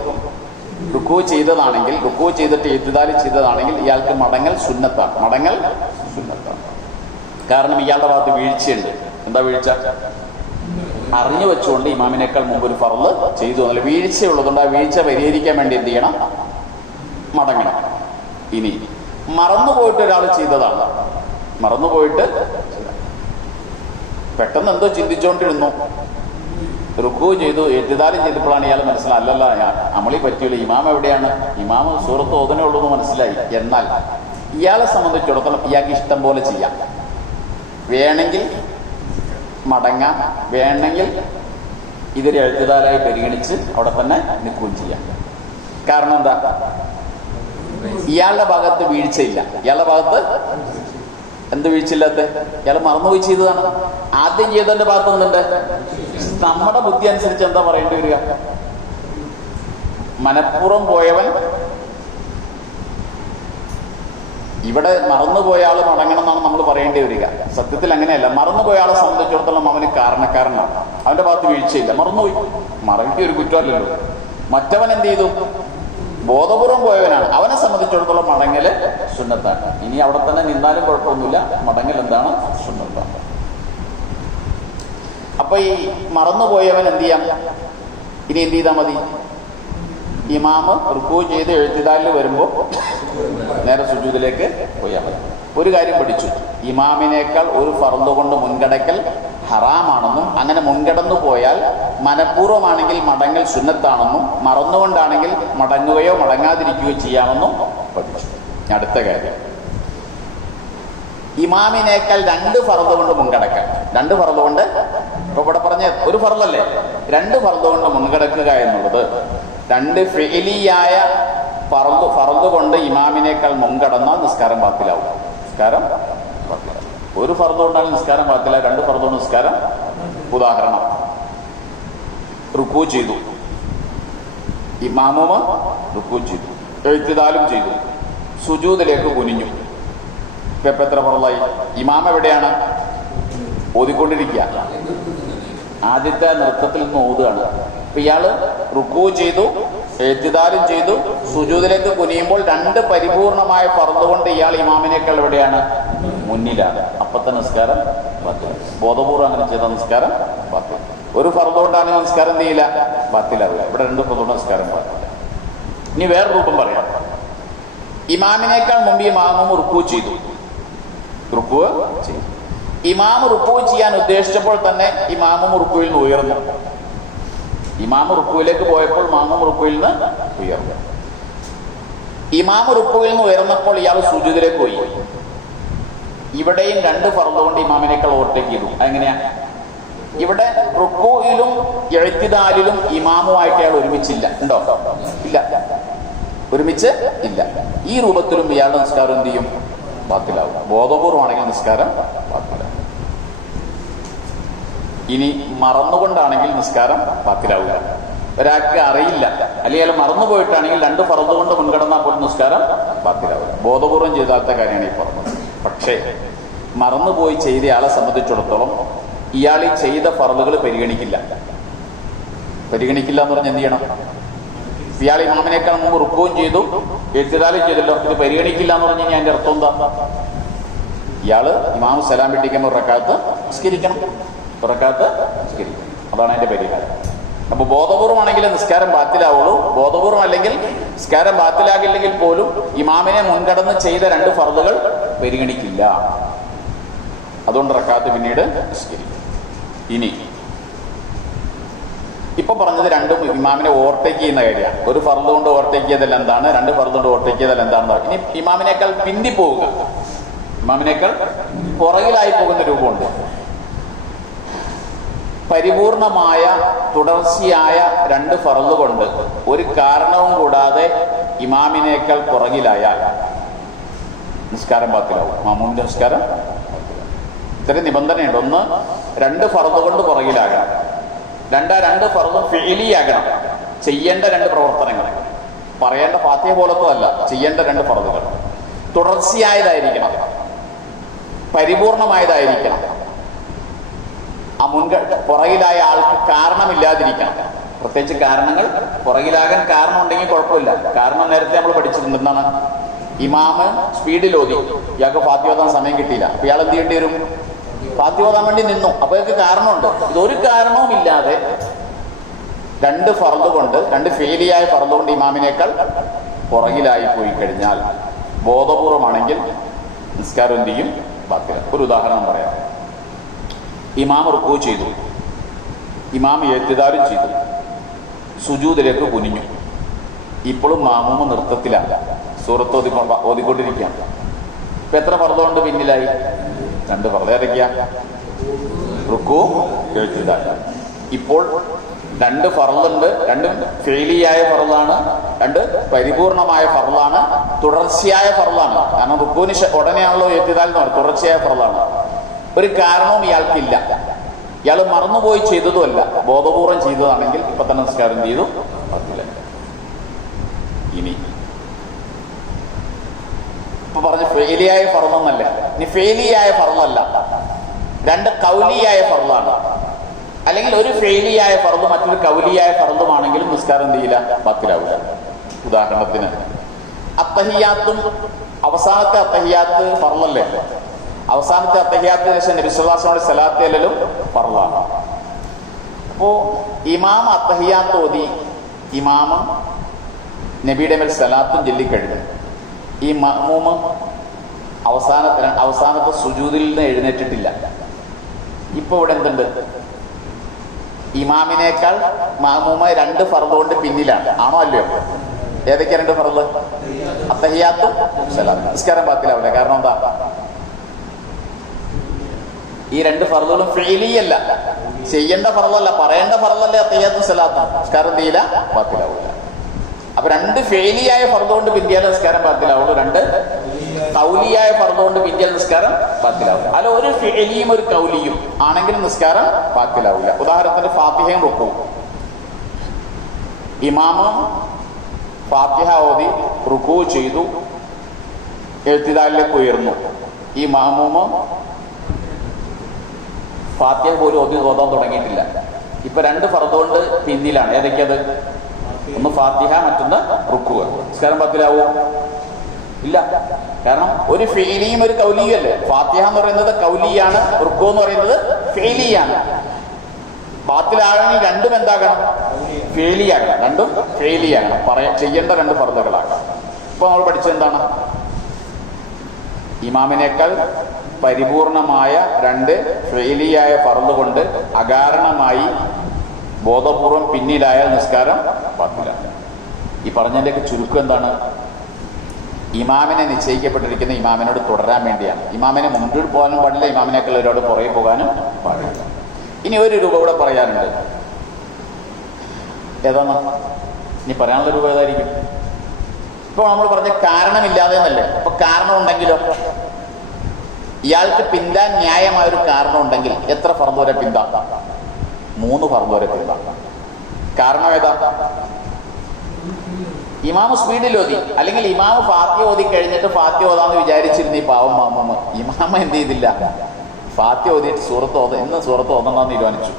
റുക്കൂ ചെയ്തതാണെങ്കിൽ, റുക്കൂ ചെയ്തിട്ട് ഇഅ്തിദാൽ ചെയ്തതാണെങ്കിൽ ഇയാൾക്ക് മടങ്ങൽ സുന്നത്താണ്. മടങ്ങൽ സുന്നത്താണ്. കാരണം ഇയാളുടെ ഭാഗത്ത് വീഴ്ചയുണ്ട്. എന്താ വീഴ്ച? അറിഞ്ഞു വെച്ചുകൊണ്ട് ഇമാമിനേക്കാൾ മുമ്പ് ഒരു ഫർള് ചെയ്തു എന്നല്ല, വീഴ്ചയുള്ളതുകൊണ്ട് ആ വീഴ്ച പരിഹരിക്കാൻ വേണ്ടി എന്ത് ചെയ്യണം? മടങ്ങണം. ഇനി മറന്നുപോയിട്ട് ഒരാൾ ചെയ്തതാണ്, മറന്നുപോയിട്ട് പെട്ടെന്ന് എന്തോ ചിന്തിച്ചുകൊണ്ടിരുന്നു, റുക്കൂ ചെയ്തു, ഇഅ്തിദാലും ചെയ്തപ്പോഴാണ് ഇയാൾ മനസ്സിലായല്ല അമളി പറ്റില്ല, ഇമാം എവിടെയാണ്? ഇമാം സൂറത്ത് ഓതനേ ഉള്ളൂ എന്ന് മനസ്സിലായി. എന്നാൽ ഇയാളെ സംബന്ധിച്ചിടത്തോളം ഇയാൾക്ക് ഇഷ്ടം പോലെ ചെയ്യാം. വേണമെങ്കിൽ മടങ്ങാം, വേണമെങ്കിൽ ഇതൊരു ഇഅ്തിദാലായി പരിഗണിച്ച് അവിടെ തന്നെ നിൽക്കുകയും ചെയ്യാം. കാരണം എന്താ? ഇയാളുടെ ഭാഗത്ത് വീഴ്ചയില്ല. ഇയാളുടെ ഭാഗത്ത് എന്ത് വീഴ്ചയില്ലാത്ത? ഇയാൾ മറന്നുപോയി ചെയ്തതാണ്. ആദ്യം ചെയ്തതിന്റെ ഭാഗത്ത് നിന്നുണ്ട്. നമ്മുടെ ബുദ്ധി അനുസരിച്ച് എന്താ പറയേണ്ടി വരിക? മനഃപൂർവ്വം പോയവൻ ഇവിടെ മറന്നുപോയ ആൾ മടങ്ങണം എന്നാണ് നമ്മൾ പറയേണ്ടി വരിക. സത്യത്തിൽ അങ്ങനെയല്ല. മറന്നുപോയ ആളെ സംബന്ധിച്ചിടത്തോളം അവന് കാരണക്കാരനാണ്, അവന്റെ ഭാഗത്ത് വീഴ്ചയില്ല. മറന്നുപോയി, മറവിക്ക് ഒരു കുറ്റമല്ലല്ലോ. മറ്റവൻ എന്ത് ചെയ്തു? ബോധപൂർവം പോയവനാണ്. അവനെ സംബന്ധിച്ചിടത്തോളം മടങ്ങല് സുന്നത്താണ്. ഇനി അവിടെ തന്നെ നിന്നാലും കുഴപ്പമൊന്നുമില്ല, മടങ്ങൽ എന്താണ്? സുന്നത്താണ്. അപ്പൊ ഈ മറന്നുപോയവൻ എന്ത് ചെയ്യാം? ഇനി എന്ത് ചെയ്താൽ മതി? ഇമാമ് റുക്കൂ ചെയ്ത് എഴുത്തിദാലിൽ വരുമ്പോൾ നേരെ സുജൂദിലേക്ക് പോയാൽ മതി. ഒരു കാര്യം പഠിച്ചു, ഇമാമിനേക്കാൾ ഒരു ഫർദ് കൊണ്ട് മുൻകടക്കൽ ഹറാമാണെന്നും അങ്ങനെ മുൻകടന്നു പോയാൽ മനഃപൂർവ്വമാണെങ്കിൽ മടങ്ങൽ സുന്നത്താണെന്നും മറന്നുകൊണ്ടാണെങ്കിൽ മടങ്ങുകയോ മടങ്ങാതിരിക്കുകയോ ചെയ്യാമെന്നും പഠിച്ചു. അടുത്ത കാര്യം, ഇമാമിനേക്കാൾ 2 ഫർദ് കൊണ്ട് മുൻകടക്കൽ. 2 ഫർദ് കൊണ്ട്, ഇപ്പൊ ഇവിടെ പറഞ്ഞ ഒരു ഫർദല്ലേ, 2 ഫർദ് കൊണ്ട് മുൻകടക്കുക എന്നുള്ളത് 2 ഫിഇലിയായ ഫർദ് കൊണ്ട് ഇമാമിനേക്കാൾ മുൻകടന്നാൽ നിസ്കാരം ബാത്തിലാവും. നിസ്കാരം ബാത്തിലാവും. ഒരു ഫർദ് കൊണ്ടാണ് നിസ്കാരം ബാത്തിലായി, 2 ഫർദ് കൊണ്ട് നിസ്കാരം. ഉദാഹരണം, റുക്കൂ ചെയ്തു, ഇമാമുമ റുക്കൂ ചെയ്തു, എഴുത്തിദാലും ചെയ്തു, സുജൂദിലേക്ക് കുനിഞ്ഞു. ഇപ്പൊ എത്ര ഫർദായി? ഇമാം എവിടെയാണ്? ഓതിക്കൊണ്ടിരിക്കുക. ആദ്യത്തെ നൃത്തത്തിൽ നിന്ന് ഓതുകയാണ്. അപ്പൊ ഇയാള് റുക്കൂ ചെയ്തു, എഴുത്തിദാലും ചെയ്തു, സുജൂദിലേക്ക് കുനിയുമ്പോൾ 2 പരിപൂർണമായ ഫർദ് കൊണ്ട് ഇയാൾ ഇമാമിനേക്കാൾ എവിടെയാണ്? മുന്നിലാണ്. അപ്പത്തെ നിസ്കാരം ബാത്തിലാവും. ബോധപൂർവ്വം അങ്ങനെ ചെയ്ത നിസ്കാരം ബാത്തിലാവും. ഒരു ഫർദ് കൊണ്ടാണെങ്കിൽ നിസ്കാരം എന്ത് ചെയ്യില്ല? ബാത്തിലാവില്ല. ഇവിടെ 2 ഫർദ് കൊണ്ട് നിസ്കാരം ബാത്തില്ല. ഇനി വേറെ രൂപം പറയാം. ഇമാമിനേക്കാൾ മുമ്പ് ഇമാമും റുക്കൂ ചെയ്തു. റുക്കൂ ചെയ്തു. ഇമാമ് റുക്കൂ ചെയ്യാൻ ഉദ്ദേശിച്ചപ്പോൾ തന്നെ ഇമാമും റുക്കൂയിൽ നിന്ന് ഉയർന്നു. ഇമാമ് റുക്കൂയിലേക്ക് പോയപ്പോൾ മാമും റുക്കൂയിൽ നിന്ന് ഉയർന്നു. ഇമാമ് റുക്കൂയിൽ നിന്ന് ഉയർന്നപ്പോൾ ഇയാൾ സുജൂദിലേക്ക് പോയി. ഇവിടെയും 2 ഫർദ് കൊണ്ട് ഇമാമിനേക്കാൾ ഓവർടേക്ക് ചെയ്തു. എങ്ങനെയാ? ഇവിടെ റുക്കൂയിലും എഴുത്തിദാലിലും ഇമാമുമായിട്ട് അയാൾ ഒരുമിച്ചില്ല. ഉണ്ടോ? ഇല്ല, ഒരുമിച്ച് ഇല്ല. ഈ രൂപത്തിലും ഇയാളുടെ നിസ്കാരം എന്ത് ചെയ്യും? ബാത്തിലാവും. ബോധപൂർവമാണെങ്കിൽ നിസ്കാരം ബാത്തിലാവും. ഇനി മറന്നുകൊണ്ടാണെങ്കിൽ നിസ്കാരം ബാത്തിലാവില്ല. ഒരാൾക്ക് അറിയില്ല, അല്ലെങ്കിൽ മറന്നുപോയിട്ടാണെങ്കിൽ 2 ഫർദ് കൊണ്ട് മുൻകടന്നാൽ പോലും നിസ്കാരം ബാത്തിലാവില്ല. ബോധപൂർവം ചെയ്താത്ത കാര്യമാണ് ഈ പറഞ്ഞത്. പക്ഷേ മറന്നുപോയി ചെയ്തയാളെ സംബന്ധിച്ചിടത്തോളം ഇയാൾ ഈ ചെയ്ത ഫർദുകൾ പരിഗണിക്കില്ല. പരിഗണിക്കില്ല എന്ന് പറഞ്ഞാൽ എന്ത് ചെയ്യണം? ഇയാൾ ഇമാമിനേക്കാൾ മുമ്പ് റുക്കുവും ചെയ്തു, എഴുത്തിദാലും ചെയ്തല്ലോ, ഇത് പരിഗണിക്കില്ല എന്ന് പറഞ്ഞു കഴിഞ്ഞാൽ അതിന്റെ അർത്ഥം എന്താ? ഇയാള് ഇമാമ് സലാം പിടിക്കുമ്പോൾ റക്അത്ത് നിസ്കരിക്കണം, റക്അത്ത് നിസ്കരിക്കണം. അതാണ് അതിന്റെ പരിഹാരം. അപ്പൊ ബോധപൂർവമാണെങ്കിൽ നിസ്കാരം ബാത്തിലാവുള്ളൂ. ബോധപൂർവം അല്ലെങ്കിൽ നിസ്കാരം ബാത്തിലാകില്ലെങ്കിൽ പോലും ഇമാമിനെ മുൻകടന്ന് ചെയ്ത 2 ഫർദുകൾ പരിഗണിക്കില്ല. അതുകൊണ്ട് റക്അത്ത് പിന്നീട് നിസ്കരിക്കും. ഇനി ഇപ്പൊ പറഞ്ഞത് 2 ഇമാമിനെ ഓവർടേക്ക് ചെയ്യുന്ന കാര്യമാണ്. ഒരു ഫർദ് കൊണ്ട് ഓവർടേക്ക് ചെയ്തല്ല എന്താണ്, 2 ഫർദ് കൊണ്ട് ഓവർടേക്ക് ചെയ്തല്ല എന്താണെന്ന്. ഇനി ഇമാമിനേക്കാൾ പിന്തി പോവുക, ഇമാമിനേക്കാൾ പുറകിലായി പോകുന്ന രൂപമുണ്ട്. പരിപൂർണമായ തുടർച്ചയായ 2 ഫർദ് കൊണ്ട് ഒരു കാരണവും കൂടാതെ ഇമാമിനേക്കാൾ പുറകിലായാൽ നിസ്കാരം ബാത്തിലാവും. മാമൂമിന്റെ നിസ്കാരം ഇത്രയും നിബന്ധനയുണ്ട്. ഒന്ന്, 2 ഫർദ് കൊണ്ട് പുറകിലാകണം. 2 ഫർദ് ഫിഇലിയാകണം. ചെയ്യേണ്ട 2 പ്രവർത്തനങ്ങൾ, പറയേണ്ട ഫാത്തിഹ പോലത്തോ അല്ല, ചെയ്യേണ്ട 2 ഫർദുകൾ തുടർച്ചയായതായിരിക്കണം, പരിപൂർണമായതായിരിക്കണം. ആ പുറകിലായ ആൾക്ക് കാരണമില്ലാതിരിക്കണം. പ്രത്യേകിച്ച് കാരണങ്ങൾ, പുറകിലാകാൻ കാരണം ഉണ്ടെങ്കിൽ കുഴപ്പമില്ല. കാരണം നേരത്തെ നമ്മൾ പഠിച്ചിട്ടുണ്ട്. എന്താണ്? ഇമാമ് സ്പീഡിൽ ഓതി, ഇയാൾക്ക് ഫാത്തിഹ ഓതാൻ സമയം കിട്ടിയില്ല. അപ്പൊ ഇയാൾ എന്ത് ചെയ്യേണ്ടി വരും? ഫാത്തിഹ ഓതാൻ വേണ്ടി നിന്നു. അപ്പൊ ഇയാൾക്ക് കാരണമുണ്ട്. ഇതൊരു കാരണവും ഇല്ലാതെ 2 ഫർദ് കൊണ്ട്, 2 ഫെയിലിയായ ഫർദ് കൊണ്ട് ഇമാമിനേക്കാൾ പുറകിലായി പോയി കഴിഞ്ഞാൽ ബോധപൂർവമാണെങ്കിൽ നിസ്കാരം എന്ത് ചെയ്യും? ബാത്തില. ഒരു ഉദാഹരണം പറയാം. ഇമാം റുക്കൂ ചെയ്തു, ഇമാം എഴുത്തിദാലും ചെയ്തു, സുജൂദിലേക്ക് കുനിഞ്ഞു. ഇപ്പോഴും മാമൂമ നൃത്തത്തിലല്ല, സൂറത്ത് ഓതിക്കൊണ്ടിരിക്കുകയാണ്. ഇപ്പൊ എത്ര ഫർദ് കൊണ്ട് പിന്നിലായി? 2 ഫർദ്. ഏതൊക്കെയാ? റുക്കൂ, എഴുത്തിദാൽ. ഇപ്പോൾ 2 ഫർദുണ്ട്. 2 ഫെയിലിയായ ഫർദാണ്, 2 പരിപൂർണമായ ഫർദാണ്, തുടർച്ചയായ ഫർദാണ്. കാരണം റുക്കൂന് ഉടനെയാണല്ലോ എഴുത്തിദാൽ എന്ന് പറയുന്നത്. തുടർച്ചയായ ഫർദാണ്. ഒരു കാരണവും ഇയാൾക്കില്ല. ഇയാൾ മറന്നുപോയി ചെയ്തതുമല്ല, ബോധപൂർവം ചെയ്തതാണെങ്കിൽ ഇപ്പൊ തന്നെ നിസ്കാരം ചെയ്തു. ഇനി ഇപ്പൊ പറഞ്ഞ ഫെയിലിയായ ഫർളെന്നല്ല, ഇനി ഫെയിലിയായ ഫർളല്ല, രണ്ട് കൗലിയായ ഫർളാണ്. അല്ലെങ്കിൽ ഒരു ഫെയിലിയായ ഫർളും മറ്റൊരു കൗലിയായ ഫർളുമാണെങ്കിലും നിസ്കാരം എന്ത് ചെയ്യില്ല, ബാത്തിലാവില്ല. ഉദാഹരണത്തിന് അത്തഹിയാത്തും, അവസാനത്തെ അത്തഹിയാത്ത് ഫർളല്ലേ, അവസാനത്തെ അത്തഹിയാത്തിന് ശേഷം നബി സല്ലല്ലാഹു അലൈഹി വസല്ലം സലാത്ത് ചെല്ലലും ഫർളാണ്. അപ്പോ ഇമാം അത്തഹിയാത്ത് ഓതി ഇമാമ് നബിയുടെ മേൽ സലാത്തും ചൊല്ലിക്കഴിഞ്ഞു. ഈ മഅ്മൂമ് അവസാനത്തെ സുജൂദിൽ നിന്ന് എഴുന്നേറ്റിട്ടില്ല. ഇപ്പൊ ഇവിടെ എന്തുണ്ട്, ഇമാമിനേക്കാൾ മഅ്മൂമ് രണ്ട് ഫർള് കൊണ്ട് പിന്നിലാണ്, ആണോ അല്ലയോ? ഏതൊക്കെയാ രണ്ട് ഫർള്? അത്തഹിയാത്തും സലാത്തും. നിസ്കാരം ബാത്തിലാവില്ല. കാരണം എന്താ? ഈ രണ്ട് ഫർളുകളും ഫിഇലിയല്ല, ചെയ്യേണ്ട ഫർളല്ല, പറയേണ്ട ഫർളല്ലേ അത്തഹിയാത്തും സലാത്തും. നിസ്കാരം എന്ത് ചെയ്യില്ല, ബാത്തിലാവില്ല. അപ്പൊ രണ്ട് ഫെയിലിയായ ഫർള് കൊണ്ട് പിന്തിയാൽ നിസ്കാരം ബാത്തിലാവുള്ളൂ, രണ്ട് കൗലിയായ ഫർള് കൊണ്ട് പിന്തിയാൽ നിസ്കാരം ബാത്തിലാവില്ല. അല്ല, ഒരു ഫിഇലിയും ഒരു കൗലിയും ആണെങ്കിലും നിസ്കാരം ബാത്തിലാവില്ല. ഉദാഹരണത്തിന് ഫാത്തിഹയും റുക്കൂ. ഇമാമ് ഫാത്തിഹ ഓതി റുക്കൂ ചെയ്തു, ഇഅ്തിദാലിലേക്ക് ഉയർന്നു. ഈ മഅ്മൂമ് ഫാത്തിഹ പോലും ഓതാൻ തുടങ്ങിയിട്ടില്ല. ഇപ്പൊ രണ്ട് ഫർള് കൊണ്ട് പിന്നിലാണ്. ഏതൊക്കെയത്? ഒന്ന് ഫാത്തിഹ, മറ്റൊന്ന് റുക്കൂ. നിസ്കാരം ബാത്തിലാവോ? ഇല്ല. കാരണം ഒരു ഫെയിലിയും ഒരു കൗലിയും അല്ലേ. ഫാത്തിഹ എന്ന് പറയുന്നത് കൗലിയാണ്, റുക്കൂ എന്ന് പറയുന്നത് ഫെയിലിയാണ്. ബാത്തിലാകണമെങ്കിൽ രണ്ടും എന്താകണം? ഫെയിലിയാകണം. രണ്ടും ഫെയിലിയാകണം, ചെയ്യേണ്ട രണ്ട് ഫർളുകളാകണം. ഇപ്പൊ നമ്മൾ പഠിച്ചത് എന്താണ്? ഇമാമിനേക്കാൾ പരിപൂർണമായ രണ്ട് ഫെയിലിയായ ഫർള് കൊണ്ട് അകാരണമായി ബോധപൂർവം പിന്നിലായാൽ നിസ്കാരം ബാത്തിലാണ്. ഈ പറഞ്ഞതിൻ്റെയൊക്കെ ചുരുക്കം എന്താണ്? ഇമാമിനെ നിശ്ചയിക്കപ്പെട്ടിരിക്കുന്ന ഇമാമിനോട് തുടരാൻ വേണ്ടിയാണ്. ഇമാമിനെ മുമ്പിൽ പോകാനും പാടില്ല, ഇമാമിനേക്കാൾ ഒരാൾ പുറകെ പോകാനും പാടില്ല. ഇനി ഒരു രൂപ കൂടെ പറയാനുണ്ട്. ഏതാണ് ഇനി പറയാനുള്ള രൂപ? ഏതായിരിക്കും? ഇപ്പൊ നമ്മൾ പറഞ്ഞ കാരണമില്ലാതെ എന്നല്ലേ. അപ്പൊ കാരണം ഉണ്ടെങ്കിലോ, ഇയാൾക്ക് പിന്താൻ ന്യായമായൊരു കാരണം ഉണ്ടെങ്കിൽ എത്ര ഫർള് വരെ പിന്താം? 3 ഫർള് വരെ പിന്താം. കാരണം ഏതാ? ഇമാമ് സ്പീഡിൽ ഓതി, അല്ലെങ്കിൽ ഇമാമ് ഫാത്തിഹ ഓതി കഴിഞ്ഞിട്ട് ഫാത്തിഹ ഓതാന്ന് വിചാരിച്ചിരുന്ന ഈ പാവം മാമൂമ് ഇമാമ എന്ത് ചെയ്തില്ല, ഫാത്തിഹ ഓതിയിട്ട് ഇന്ന് സൂറത്ത് ഓതണമെന്ന് തീരുമാനിച്ചു.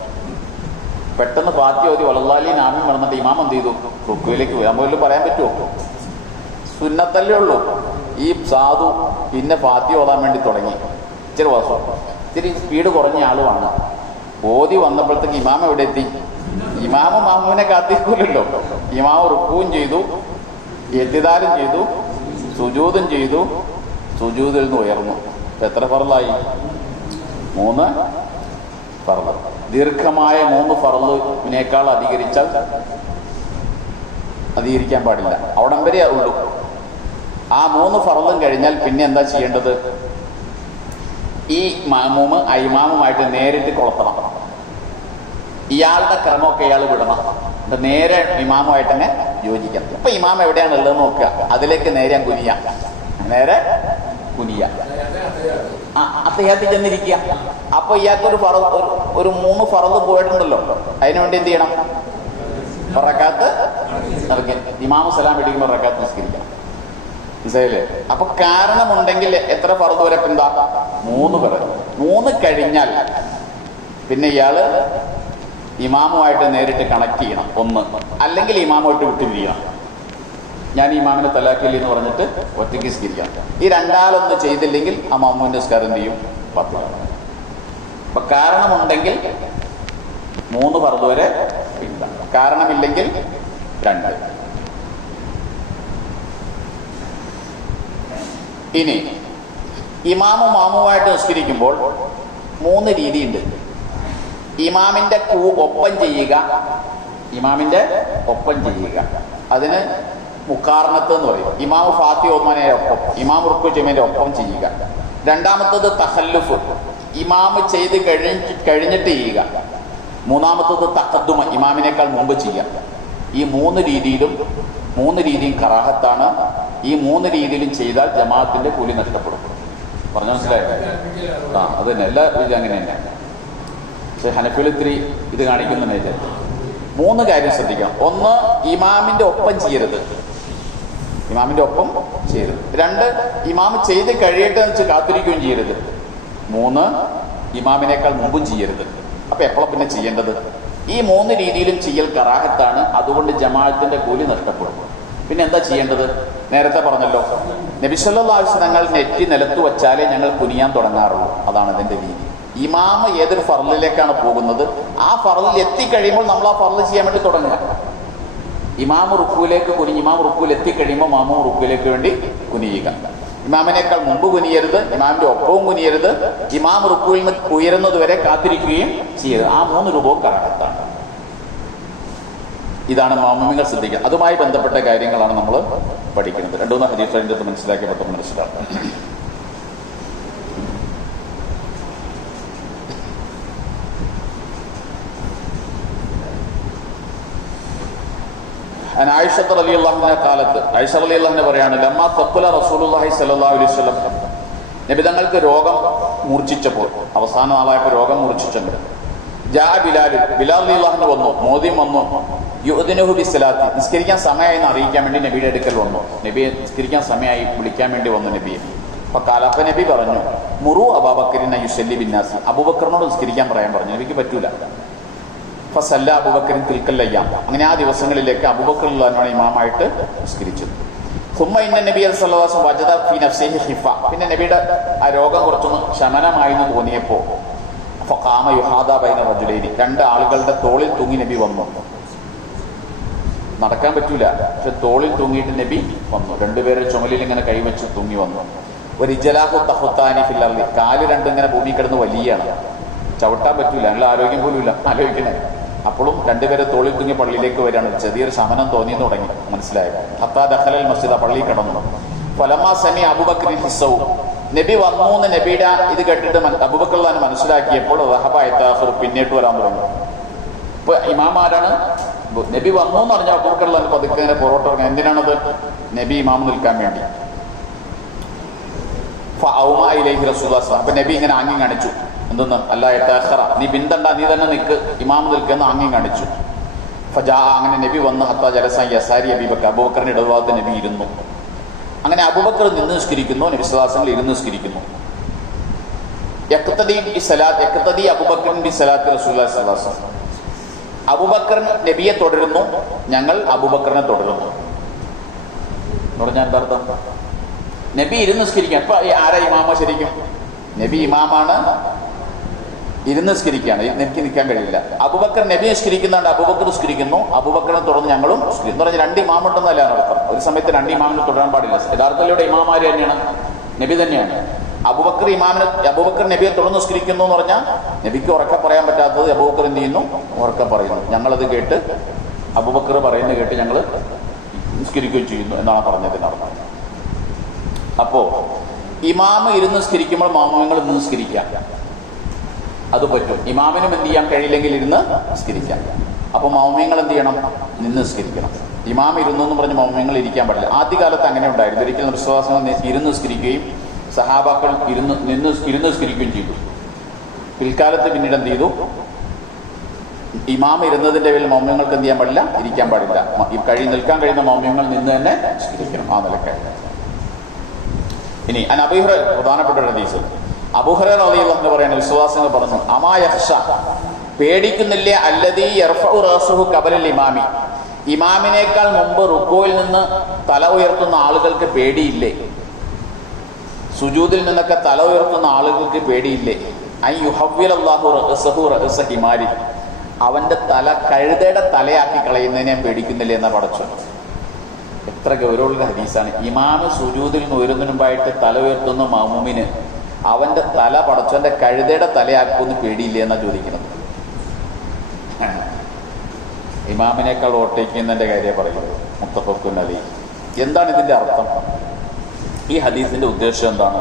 പെട്ടെന്ന് ഫാത്തിഹ ഓതി വലല്ലാഹീൻ ആമീൻ പറഞ്ഞിട്ട് ഇമാം എന്ത് ചെയ്തു, റുക്കുവിലേക്ക് പോയി. നമ്മൾ പറയാൻ പറ്റുമോ? സുന്നത്തല്ലേ ഉള്ളൂ. ഈ സാധു പിന്നെ ഫാത്തിഹ ഓതാൻ വേണ്ടി തുടങ്ങി. ഇത്തിരി സ്പീഡ് കുറഞ്ഞ ആളുമാണ്. ഓതി വന്നപ്പോഴത്തേക്ക് ഇമാം എവിടെ എത്തി? ഇമാമ് മാമൂനെ കാത്തിക്കൂലല്ലോ. ഇമാമ് റുക്കുവും ചെയ്തു, ഇഅ്തിദാലും ചെയ്തു, സുജൂദും ചെയ്തു, സുജൂദിൽ നിന്ന് ഉയർന്നു. എത്ര ഫർളായി? 3 ഫർള്. ദീർഘമായ 3 ഫർളിനേക്കാൾ അധികരിക്കാൻ പാടില്ല. അവിടം വരെ ഉള്ളൂ. ആ 3 ഫർളും കഴിഞ്ഞാൽ പിന്നെ എന്താ ചെയ്യേണ്ടത്? ഈ മഅ്മൂമ് ഇമാമുമായിട്ട് നേരിട്ട് കൊളത്തണം. ഇയാളുടെ ക്രമമൊക്കെ ഇയാൾ വിടണം. നേരെ ഇമാമുമായിട്ട് തന്നെ യോജിക്കണം. ഇപ്പൊ ഇമാം എവിടെയാണ് ഉള്ളത് നോക്കുക, അതിലേക്ക് നേരെ കുനിയാം, നേരെ കുനിയാം, അത്തഹിയാത്തിൽ ചെന്നിരിക്കുക. അപ്പൊ ഇയാൾക്ക് ഒരു 3 ഫർള് പോയിട്ടുണ്ടല്ലോ. അതിനുവേണ്ടി എന്ത് ചെയ്യണം? റക്അത്ത് ഇമാമു സലാം ഇടിക്കുമ്പോൾ റക്അത്ത് നിസ്കരിക്കണം. മനസ്സിലായില്ലേ? അപ്പൊ കാരണമുണ്ടെങ്കിൽ എത്ര ഫർള് വരെ പിന്താ? 3 വരെ. 3 കഴിഞ്ഞാൽ പിന്നെ ഇയാള് ഇമാമുമായിട്ട് നേരിട്ട് കണക്ട് ചെയ്യണം. 1, അല്ലെങ്കിൽ ഇമാമുമായിട്ട് വിട്ടുപിരിയണം. ഞാൻ ഇമാമിനെ തലാക്കില്ല എന്ന് പറഞ്ഞിട്ട് ഒറ്റയ്ക്ക് നിസ്കരിക്കാം. ഈ രണ്ടാളൊന്നും ചെയ്തില്ലെങ്കിൽ ആ മഅ്മൂമിന്റെ നിസ്കാരം എന്ത് ചെയ്യും? 10. അപ്പൊ കാരണമുണ്ടെങ്കിൽ 3 ഫർള് വരെ പിന്താ, കാരണമില്ലെങ്കിൽ 2. ഇനി ഇമാമും മാമുമായിട്ട് നിസ്കരിക്കുമ്പോൾ 3 രീതിയുണ്ട്. ഇമാമിന്റെ ഒപ്പം ചെയ്യുക, അതിന് മുക്കാർണത്ത് എന്ന് പറയും. ഇമാമ് ഫാത്തിഹ ഓതുന്നതിനെ ഒപ്പം, ഇമാം റുക്കൂ ചെയ്യുന്നതിന്റെ ഒപ്പം ചെയ്യുക. രണ്ടാമത്തത് തഖല്ലുഫ്, ഇമാമ് ചെയ്ത് കഴിഞ്ഞിട്ട് ചെയ്യുക. മൂന്നാമത്തത് തഖദ്ദുമ, ഇമാമിനേക്കാൾ മുമ്പ് ചെയ്യുക. ഈ 3 രീതിയും കറാഹത്താണ്. ഈ 3 രീതിയിലും ചെയ്താൽ ജമാഅത്തിന്റെ കൂലി നഷ്ടപ്പെടും. പറഞ്ഞു മനസ്സിലായോ? അത് തന്നെ, എല്ലാ രീതിയും അങ്ങനെ തന്നെ. പക്ഷെ ഹനഫികൾ ഇത്തിരി ഇത് കാണിക്കുന്നുണ്ട്. 3 കാര്യം ശ്രദ്ധിക്കണം. 1, ഇമാമിന്റെ ഒപ്പം ചെയ്യരുത്. ഇമാമിന്റെ ഒപ്പം ചെയ്യരുത്. 2, ഇമാം ചെയ്ത് കഴിയട്ടെ എന്ന് വെച്ച് കാത്തിരിക്കുകയും ചെയ്യരുത്. 3, ഇമാമിനേക്കാൾ മുമ്പും ചെയ്യരുത്. അപ്പൊ എപ്പോഴും പിന്നെ ചെയ്യേണ്ടത്? ഈ 3 രീതിയിലും ചെയ്യൽ കറാഹത്താണ്. അതുകൊണ്ട് ജമാഅത്തിന്റെ കൂലി നഷ്ടപ്പെടും. പിന്നെ എന്താ ചെയ്യേണ്ടത്? നേരത്തെ പറഞ്ഞല്ലോ, നബി സല്ലല്ലാഹു അലൈഹി വസല്ലം തങ്ങൾ നെറ്റി നിലത്ത് വച്ചാലേ ഞങ്ങൾ കുനിയാൻ തുടങ്ങാറുള്ളൂ. അതാണ് അതിന്റെ രീതി. ഇമാമ ഏതൊരു ഫർളിലേക്കാണ് പോകുന്നത്, ആ ഫർളിൽ എത്തിക്കഴിയുമ്പോൾ നമ്മൾ ആ ഫർള് ചെയ്യാൻ വേണ്ടി തുടങ്ങുക. ഇമാം റുക്കൂലേക്ക് കുനിഞ്ഞ് ഇമാം റുക്കൂൽ എത്തിക്കഴിയുമ്പോൾ മാമൂം റുക്കൂലേക്ക് വേണ്ടി കുനിയുക. ഇമാമിനേക്കാൾ മുമ്പ് കുനിയരുത്, ഇമാമിന്റെ ഒപ്പവും കുനിയരുത്. ഇമാം റുക്കൂയിൽ നിന്ന് ഉയരുന്നത് വരെ കാത്തിരിക്കുകയും ചെയ്യരുത്. ആ 3 രൂപവും കറാഹത്താണ്. ഇതാണ് മാമുമിങ്ങൾ ശ്രദ്ധിക്കുക. അതുമായി ബന്ധപ്പെട്ട കാര്യങ്ങളാണ് നമ്മൾ പഠിക്കുന്നത്. 2-3 ഹദീസ് അതിൻ്റെ അടുത്ത് മനസ്സിലാക്കിയപ്പെട്ട മനസ്സിലാക്കാം. ആയിഷ റളിയല്ലാഹു അൻഹ കാലത്ത് ആയിഷ റളിയല്ലാഹു അൻഹ പറയാണ്, ലമ്മാ തഖല റസൂലുള്ളാഹി സ്വല്ലല്ലാഹു അലൈഹി വസല്ലം, നബി തങ്ങൾക്ക് രോഗം മൂർച്ഛിച്ചപ്പോൾ, അവസാന നാളായപ്പോൾ രോഗം മൂർച്ഛിച്ചപ്പോൾ, ജാ ബിലാൽ റളിയല്ലാഹു അൻഹു വന്നു, മോദിയും വന്നു, യുഅ്ദിനുഹു ബിസ്സലാത്തി, നിസ്കരിക്കാൻ സമയമായി എന്ന് അറിയിക്കാൻ വേണ്ടി നബിയുടെ അടുക്കൽ വന്നു. നബിയെ നിസ്കരിക്കാൻ സമയമായി വിളിക്കാൻ വേണ്ടി വന്നു നബിയെ. അപ്പൊ നബി പറഞ്ഞു, മുറു അബൂബക്കറിന യുസല്ലി ബിന്നാസ്, അബൂബക്കറിനോട് നിസ്കരിക്കാൻ പറയാൻ പറഞ്ഞു. നബിക്ക് പറ്റൂല. ഫസല്ല അബൂബക്കറിൻ തിൽക്കല്ലയ്യാം, അങ്ങനെ ആ ദിവസങ്ങളിലേക്ക് അബൂബക്കർ റളിയല്ലാഹു ഇമാമായിട്ട് നിസ്കരിച്ചു. സുമ്മ ഇന്ന നബി സല്ലല്ലാഹു അലൈഹി വസല്ലം വജദ ഫീ നഫ്സിഹി ഖിഫ, പിന്നെ നബിയുടെ ആ രോഗം കുറച്ചൊന്ന് ശമനമായി എന്ന് തോന്നിയപ്പോൾ ഫഖാമ യുഹാദാ ബൈന റജുലൈനി, 2 ആളുകളുടെ തോളിൽ തൂങ്ങി നബി വന്നു. നടക്കാൻ പറ്റൂല, പക്ഷെ തോളിൽ തൂങ്ങിയിട്ട് നബി വന്നു. 2 പേരെ ചുമലിൽ ഇങ്ങനെ കൈവച്ച് തൂങ്ങി വന്നു. ഒരു ഇജലാഹു തഹുത്താനി ഫിൽ അർളി, കാല് 2 ഇങ്ങനെ ഭൂമി കിടന്ന് വലിയാണ്, ചവിട്ടാൻ പറ്റൂല, നല്ല ആരോഗ്യം പോലും ഇല്ല ആലോചിക്കണേ. അപ്പോഴും 2 പേരെ തോളിൽ തൂങ്ങി പള്ളിയിലേക്ക് വരികയാണ്. ചെറിയൊരു ശമനം തോന്നിയെന്ന് തുടങ്ങി, മനസ്സിലായത്. ഹത്താ ദഖലൽ മസ്ജിദ്, പള്ളി കിടന്നു. ഫലമാ സമി അബൂബക്കറിൻ ഹിസ്സവും, നബി വന്നു എന്ന് നബിയുടെ ഇത് കേട്ടിട്ട് അബൂബക്കർ റളിയല്ലാഹു മനസ്സിലാക്കിയപ്പോൾ റഹബ യതാഖിർ, പിന്നേട്ട് വരാൻ തുടങ്ങി. ഇപ്പൊ ഇമാമാരാണ്, നബി വന്നു എന്ന് പറഞ്ഞാൽ അബൂബക്കർ റളിയല്ലാഹു പതുക്കെ ഇങ്ങനെ പുറത്തോട്ട് ഇറങ്ങി. എന്തിനാണത്? നബി ഇമാം നിൽക്കാൻ വേണ്ടി. ഫഔമാ ഇലൈഹി റസൂലുള്ളാഹി, അപ്പൊ നബി ഇങ്ങനെ ആംഗ്യം കാണിച്ചു. എന്തെന്ന്? അല്ലാ യതഅഖറ, നീ ബിന്തണ്ട, നീ തന്നെ നിൽക്ക്, ഇമാം നിൽക്കുന്ന ആംഗ്യം കാണിച്ചു. ഫജാ, അങ്ങനെ നബി വന്ന് ഹത്താ ജലസ യസാരി അബൂബക്കർ, അബൂബക്കറിന്റെ ഇടതുഭാഗത്ത് നബി ഇരുന്നു. അങ്ങനെ അബൂബക്കർ നിന്ന് നിസ്കരിക്കുന്നു, നബി സല്ലല്ലാഹു അലൈഹി വസല്ലം ഇരുന്ന് നിസ്കരിക്കുന്നു. യഖ്തദി അബൂബക്കറിൻ ബിസലാത്തി റസൂലുള്ളാഹി സ്വല്ലല്ലാഹു അലൈഹി വസല്ലം, അബൂബക്കർ നബിയെ തുടരുന്നു, ഞങ്ങൾ അബൂബക്കറിനെ തുടരുന്നു എന്ന് പറഞ്ഞാൽ എന്താ അർത്ഥം? നബി ഇരുന്ന് നിസ്കരിക്കാൻ. ഇപ്പൊ ആരാ ഇമാമ? ശരിക്കും നബി ഇമാമാണ്, ഇരുന്ന് നിസ്കരിക്കുകയാണ്, എനിക്ക് നിൽക്കാൻ കഴിയില്ല. അബൂബക്കർ നബി നിസ്കരിക്കുന്നുണ്ട്, അബൂബക്കർ നിസ്കരിക്കുന്നു, അബൂബക്കറിനെ തുടർന്ന് ഞങ്ങളും നിസ്കരിക്കുന്നു എന്ന് പറഞ്ഞാൽ 2 ഇമാമുണ്ടെന്നല്ല അർത്ഥം. ഒരു സമയത്ത് 2 ഇമാമിനെ തുടരാൻ പാടില്ല. യഥാർത്ഥത്തിലൂടെ ഇമാമാര് തന്നെയാണ്, നബി തന്നെയാണ്. അബൂബക്കർ നബിയെ തുടർന്ന് നിസ്കരിക്കുന്നു എന്ന് പറഞ്ഞാൽ നബിക്ക് ഉറക്കെ പറയാൻ പറ്റാത്തത് അബൂബക്കർ എന്ത് ചെയ്യുന്നു? ഉറക്കെ പറയുന്നു. ഞങ്ങളത് കേട്ട്, അബൂബക്കർ പറയുന്നത് കേട്ട് ഞങ്ങൾ നിസ്കരിക്കുകയും ചെയ്യുന്നു എന്നാണ് പറഞ്ഞതിനർത്ഥം. അപ്പോ ഇമാമ് ഇരുന്ന് നിസ്കരിക്കുമ്പോൾ മാമൂമിങ്ങൾ ഇന്ന് നിസ്കരിക്കാം, അത് പറ്റും. ഇമാമിനും എന്ത് ചെയ്യാൻ കഴിയില്ലെങ്കിൽ ഇരുന്ന് നിസ്കരിക്കാം. അപ്പൊ മാമൂമിങ്ങൾ എന്ത് ചെയ്യണം? നിന്ന് നിസ്കരിക്കണം. ഇമാം ഇരുന്നു എന്ന് പറഞ്ഞ് മാമൂമിങ്ങൾ ഇരിക്കാൻ പാടില്ല. ആദ്യകാലത്ത് അങ്ങനെ ഉണ്ടായിരുന്നു. ഒരിക്കലും വിശ്വാസം ഇരുന്ന് നിസ്കരിക്കുകയും സഹാബാക്കൾ ഇരുന്ന് നിസ്കരിക്കുകയും ചെയ്തു. പിൽക്കാലത്ത് പിന്നീട് എന്ത് ചെയ്തു? ഇമാം ഇരുന്നതിന്റെ പേരിൽ മൗമ്യങ്ങൾക്ക് എന്ത് ചെയ്യാൻ പാടില്ല? ഇരിക്കാൻ പാടില്ല. നിൽക്കാൻ കഴിയുന്ന മൗമ്യങ്ങൾ നിന്ന് തന്നെ നിസ്കരിക്കണം. ആ നിലക്ക്. ഇനി അബൂ ഹുറൈറ, പ്രധാനപ്പെട്ട ഒരു ഹദീസ്, അബൂ ഹുറൈറ റളിയല്ലാഹു അൻഹു പറയുന്ന വിശ്വാസങ്ങൾ പറഞ്ഞു, അമാ യഖ്ഷ, പേടിക്കുന്നില്ലേ, അല്ലദീ യർഫഉ റഅസഹു ഖബലൽ ഇമാമി, ഇമാമിനേക്കാൾ മുമ്പ് റുക്കൂയിൽ നിന്ന് തല ഉയർത്തുന്ന ആളുകൾക്ക് പേടിയില്ലേ? സുജൂദിൽ നിന്നൊക്കെ തല ഉയർത്തുന്ന ആളുകൾക്ക് പേടിയില്ലേ? ഐ യുഹവ്വിലല്ലാഹു റഅസഹു റഅസ ഹിമാരി, അവന്റെ തല കഴുതയുടെ തലയാക്കി കളയുന്നതിനെ പേടിക്കുന്നില്ലേ എന്നാ പടച്ചോൻ. എത്ര ഗൗരവമുള്ള ഹദീസാണ്. ഇമാമ് സുജൂദിൽ നിന്ന് ഉയരുന്നതിന് മുമ്പായിട്ട് തല ഉയർത്തുന്ന മഅ്മൂമിന് അവന്റെ തല പടച്ചോന്റെ കഴുതയുടെ തലയാക്കുമെന്ന് പേടിയില്ലേ എന്നാ ചോദിക്കുന്നത്. ഇമാമിനേക്കാൾ ഓട്ടേക്കുന്നതിന്റെ കാര്യം പറയുന്നത്. മുത്തഫഖുൻ അലൈഹി. എന്താണ് ഇതിന്റെ അർത്ഥം? ഈ ഹദീസിന്റെ ഉദ്ദേശം എന്താണ്?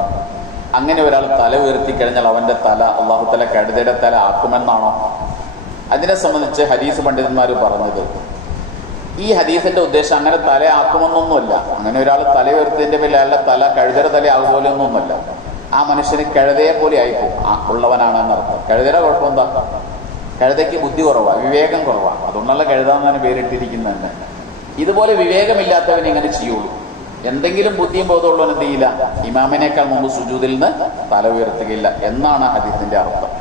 അങ്ങനെ ഒരാൾ തല ഉയർത്തി കഴിഞ്ഞാൽ അവന്റെ തല അള്ളാഹു തആല കഴുതയുടെ തല ആക്കുമെന്നാണോ? അതിനെ സംബന്ധിച്ച് ഹദീസ് പണ്ഡിതന്മാർ പറഞ്ഞത്, ഈ ഹദീസിന്റെ ഉദ്ദേശം അങ്ങനെ തല ആക്കുമെന്നൊന്നുമല്ല. അങ്ങനെ ഒരാൾ തല ഉയർത്തിയതിന്റെ പേരിൽ അയാളുടെ തല കഴുതയുടെ തല ആകുപോലെ ഒന്നുമല്ല. ആ മനുഷ്യന് കഴുതയെ പോലെ ആയിപ്പോകും, ഉള്ളവനാണെന്നർത്ഥം. കഴുതയുടെ കുഴപ്പം എന്താ? കഴുതയ്ക്ക് ബുദ്ധി കുറവാണ്, വിവേകം കുറവാണ്. അതുകൊണ്ടുള്ള കഴുതാന്നാണ് പേരിട്ടിരിക്കുന്നത് തന്നെ. ഇതുപോലെ വിവേകമില്ലാത്തവനെ ഇങ്ങനെ ചെയ്യുള്ളൂ. എന്തെങ്കിലും ബുദ്ധിയും ബോധമുള്ളവൻ എന്ത് ചെയ്യില്ല, ഇമാമിനേക്കാൾ മുമ്പ് സുജൂദിൽ നിന്ന് തല ഉയർത്തുകയില്ല എന്നാണ് ഹദീസിന്റെ അർത്ഥം.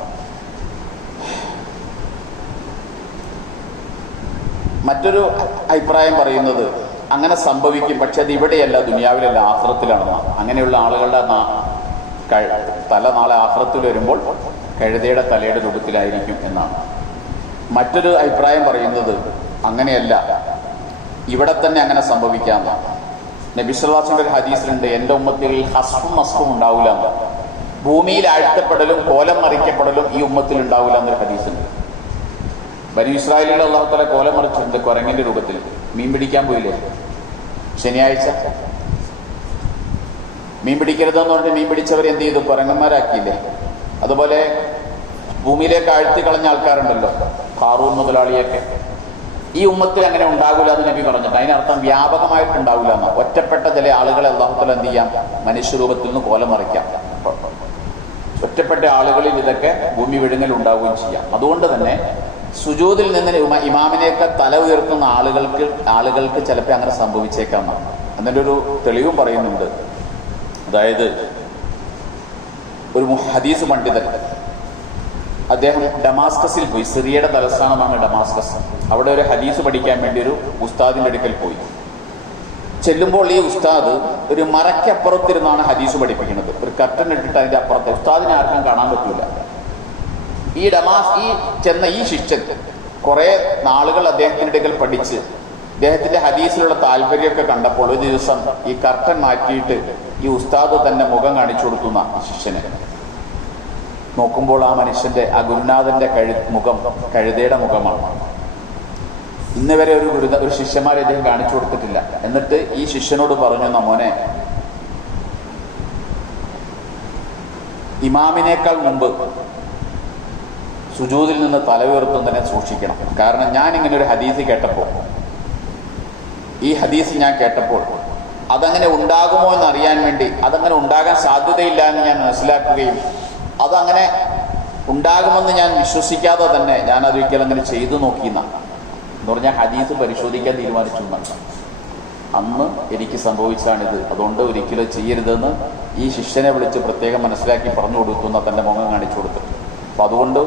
മറ്റൊരു അഭിപ്രായം പറയുന്നത് അങ്ങനെ സംഭവിക്കും, പക്ഷെ അത് ഇവിടെയല്ല, ദുനിയാവിലല്ല, ആഖിറത്തിലാണെന്നാണ്. അങ്ങനെയുള്ള ആളുകളുടെ തല നാളെ ആഖിറത്തിൽ വരുമ്പോൾ കഴുതയുടെ തലയുടെ രൂപത്തിലായിരിക്കും എന്നാണ്. മറ്റൊരു അഭിപ്രായം പറയുന്നത് അങ്ങനെയല്ല, ഇവിടെ തന്നെ അങ്ങനെ സംഭവിക്കാമെന്നാണ്. നബി സല്ലല്ലാഹു അലൈഹി വസല്ലം ഒരു ഹദീസിലുണ്ട്, എൻ്റെ ഉമ്മത്തിൽ ഹസ്ഫും നസ്ഫും ഉണ്ടാവില്ല എന്ന്. ഭൂമിയിൽ ആഴ്ത്തപ്പെടലും കോലം മറിക്കപ്പെടലും ഈ ഉമ്മത്തിൽ ഉണ്ടാവില്ല എന്നൊരു ഹദീസുണ്ട്. ബനി ഇസ്രായേലിൽ അല്ലാഹു തആല കോലം മറിച്ചിട്ടുണ്ട് കുരങ്ങന്റെ രൂപത്തിൽ. മീൻ പിടിക്കാൻ പോയില്ലേ ശനിയാഴ്ച? മീൻ പിടിക്കരുതെന്ന് പറഞ്ഞ് മീൻ പിടിച്ചവർ എന്ത് ചെയ്തു? കുരങ്ങന്മാരാക്കിയില്ലേ? അതുപോലെ ഭൂമിയിലേക്ക് ആഴ്ത്തി കളഞ്ഞ ആൾക്കാരുണ്ടല്ലോ, ഖാറൂൻ മുതലാളിയൊക്കെ. ഈ ഉമ്മത്തിൽ അങ്ങനെ ഉണ്ടാകില്ല എന്ന് നബി പറഞ്ഞിട്ട് അതിനർത്ഥം വ്യാപകമായിട്ടുണ്ടാവില്ല എന്നാ. ഒറ്റപ്പെട്ട ചില ആളുകളെ അല്ലാഹു തആല എന്ത് ചെയ്യാം? മനുഷ്യരൂപത്തിൽ നിന്ന് കോലം മറിക്കാം. ഒറ്റപ്പെട്ട ആളുകളിൽ ഇതൊക്കെ ഭൂമി വിഴുങ്ങൽ ഉണ്ടാവുകയും ചെയ്യാം. അതുകൊണ്ട് തന്നെ സുജൂദിൽ നിന്ന് ഇമാമിനെയൊക്കെ തല ഉയർത്തുന്ന ആളുകൾക്ക് ചിലപ്പോൾ അങ്ങനെ സംഭവിച്ചേക്കാം. അതിൻ്റെ ഒരു തെളിവും പറയുന്നുണ്ട്. അതായത് ഒരു ഹദീസ് പണ്ഡിതൻ, അദ്ദേഹം ഡമാസ്കസിൽ പോയി. സിറിയയുടെ തലസ്ഥാനമാണ് ഡമാസ്കസ്. അവിടെ ഒരു ഹദീസ് പഠിക്കാൻ വേണ്ടി ഒരു ഉസ്താദിന്റെ അടുക്കൽ പോയി. ചെല്ലുമ്പോൾ ഈ ഉസ്താദ് ഒരു മരയ്ക്കപ്പുറത്തിരുന്നാണ് ഹദീസ് പഠിപ്പിക്കുന്നത്. ഒരു കർട്ടൻ ഇട്ടിട്ട് അതിന്റെ അപ്പുറത്ത്. ഉസ്താദിനെ ആർക്കും കാണാൻ പറ്റില്ല. ഈ ചെന്ന ഈ ശിഷ്യൻ കുറെ നാളുകൾ അദ്ദേഹത്തിന്റെ അടുക്കൽ പഠിച്ച് അദ്ദേഹത്തിന്റെ ഹദീസിലുള്ള താല്പര്യമൊക്കെ കണ്ടപ്പോൾ ഒരു ദിവസം ഈ കർട്ടൻ മാറ്റിയിട്ട് ഈ ഉസ്താദ് തന്നെ മുഖം കാണിച്ചു കൊടുക്കുന്ന ശിഷ്യനെ നോക്കുമ്പോൾ ആ മനുഷ്യന്റെ, ആ ഗുരുനാഥന്റെ മുഖം കഴുതയുടെ മുഖമാണ്. ഇന്ന് വരെ ഒരു ശിഷ്യന്മാരെ അദ്ദേഹം കാണിച്ചു കൊടുത്തിട്ടില്ല. എന്നിട്ട് ഈ ശിഷ്യനോട് പറഞ്ഞു, മോനെ, ഇമാമിനേക്കാൾ മുമ്പ് സുജൂദിൽ നിന്ന് തല ഉയർത്തുന്നതിനെ സൂക്ഷിക്കണം. കാരണം ഞാൻ ഇങ്ങനെ ഒരു ഹദീസ് കേട്ടപ്പോൾ, ഈ ഹദീസ് ഞാൻ കേട്ടപ്പോൾ അതങ്ങനെ ഉണ്ടാകുമോ എന്ന് അറിയാൻ വേണ്ടി, അതങ്ങനെ ഉണ്ടാകാൻ സാധ്യതയില്ല എന്ന് ഞാൻ മനസ്സിലാക്കുകയും അതങ്ങനെ ഉണ്ടാകുമെന്ന് ഞാൻ വിശ്വസിക്കാതെ തന്നെ ഞാൻ അതൊരിക്കലും അങ്ങനെ ചെയ്തു നോക്കിയെന്നാണ്. എന്ന് പറഞ്ഞാൽ ഹദീസ് പരിശോധിക്കാൻ തീരുമാനിച്ചു എന്നാണ്. അന്ന് എനിക്ക് സംഭവിച്ചാണിത്, അതുകൊണ്ട് ഒരിക്കലും ചെയ്യരുതെന്ന് ഈ ശിഷ്യനെ വിളിച്ച് പ്രത്യേകം മനസ്സിലാക്കി പറഞ്ഞു കൊടുക്കുന്ന തൻ്റെ മുഖം കാണിച്ചു കൊടുത്തു. അപ്പം അതുകൊണ്ട്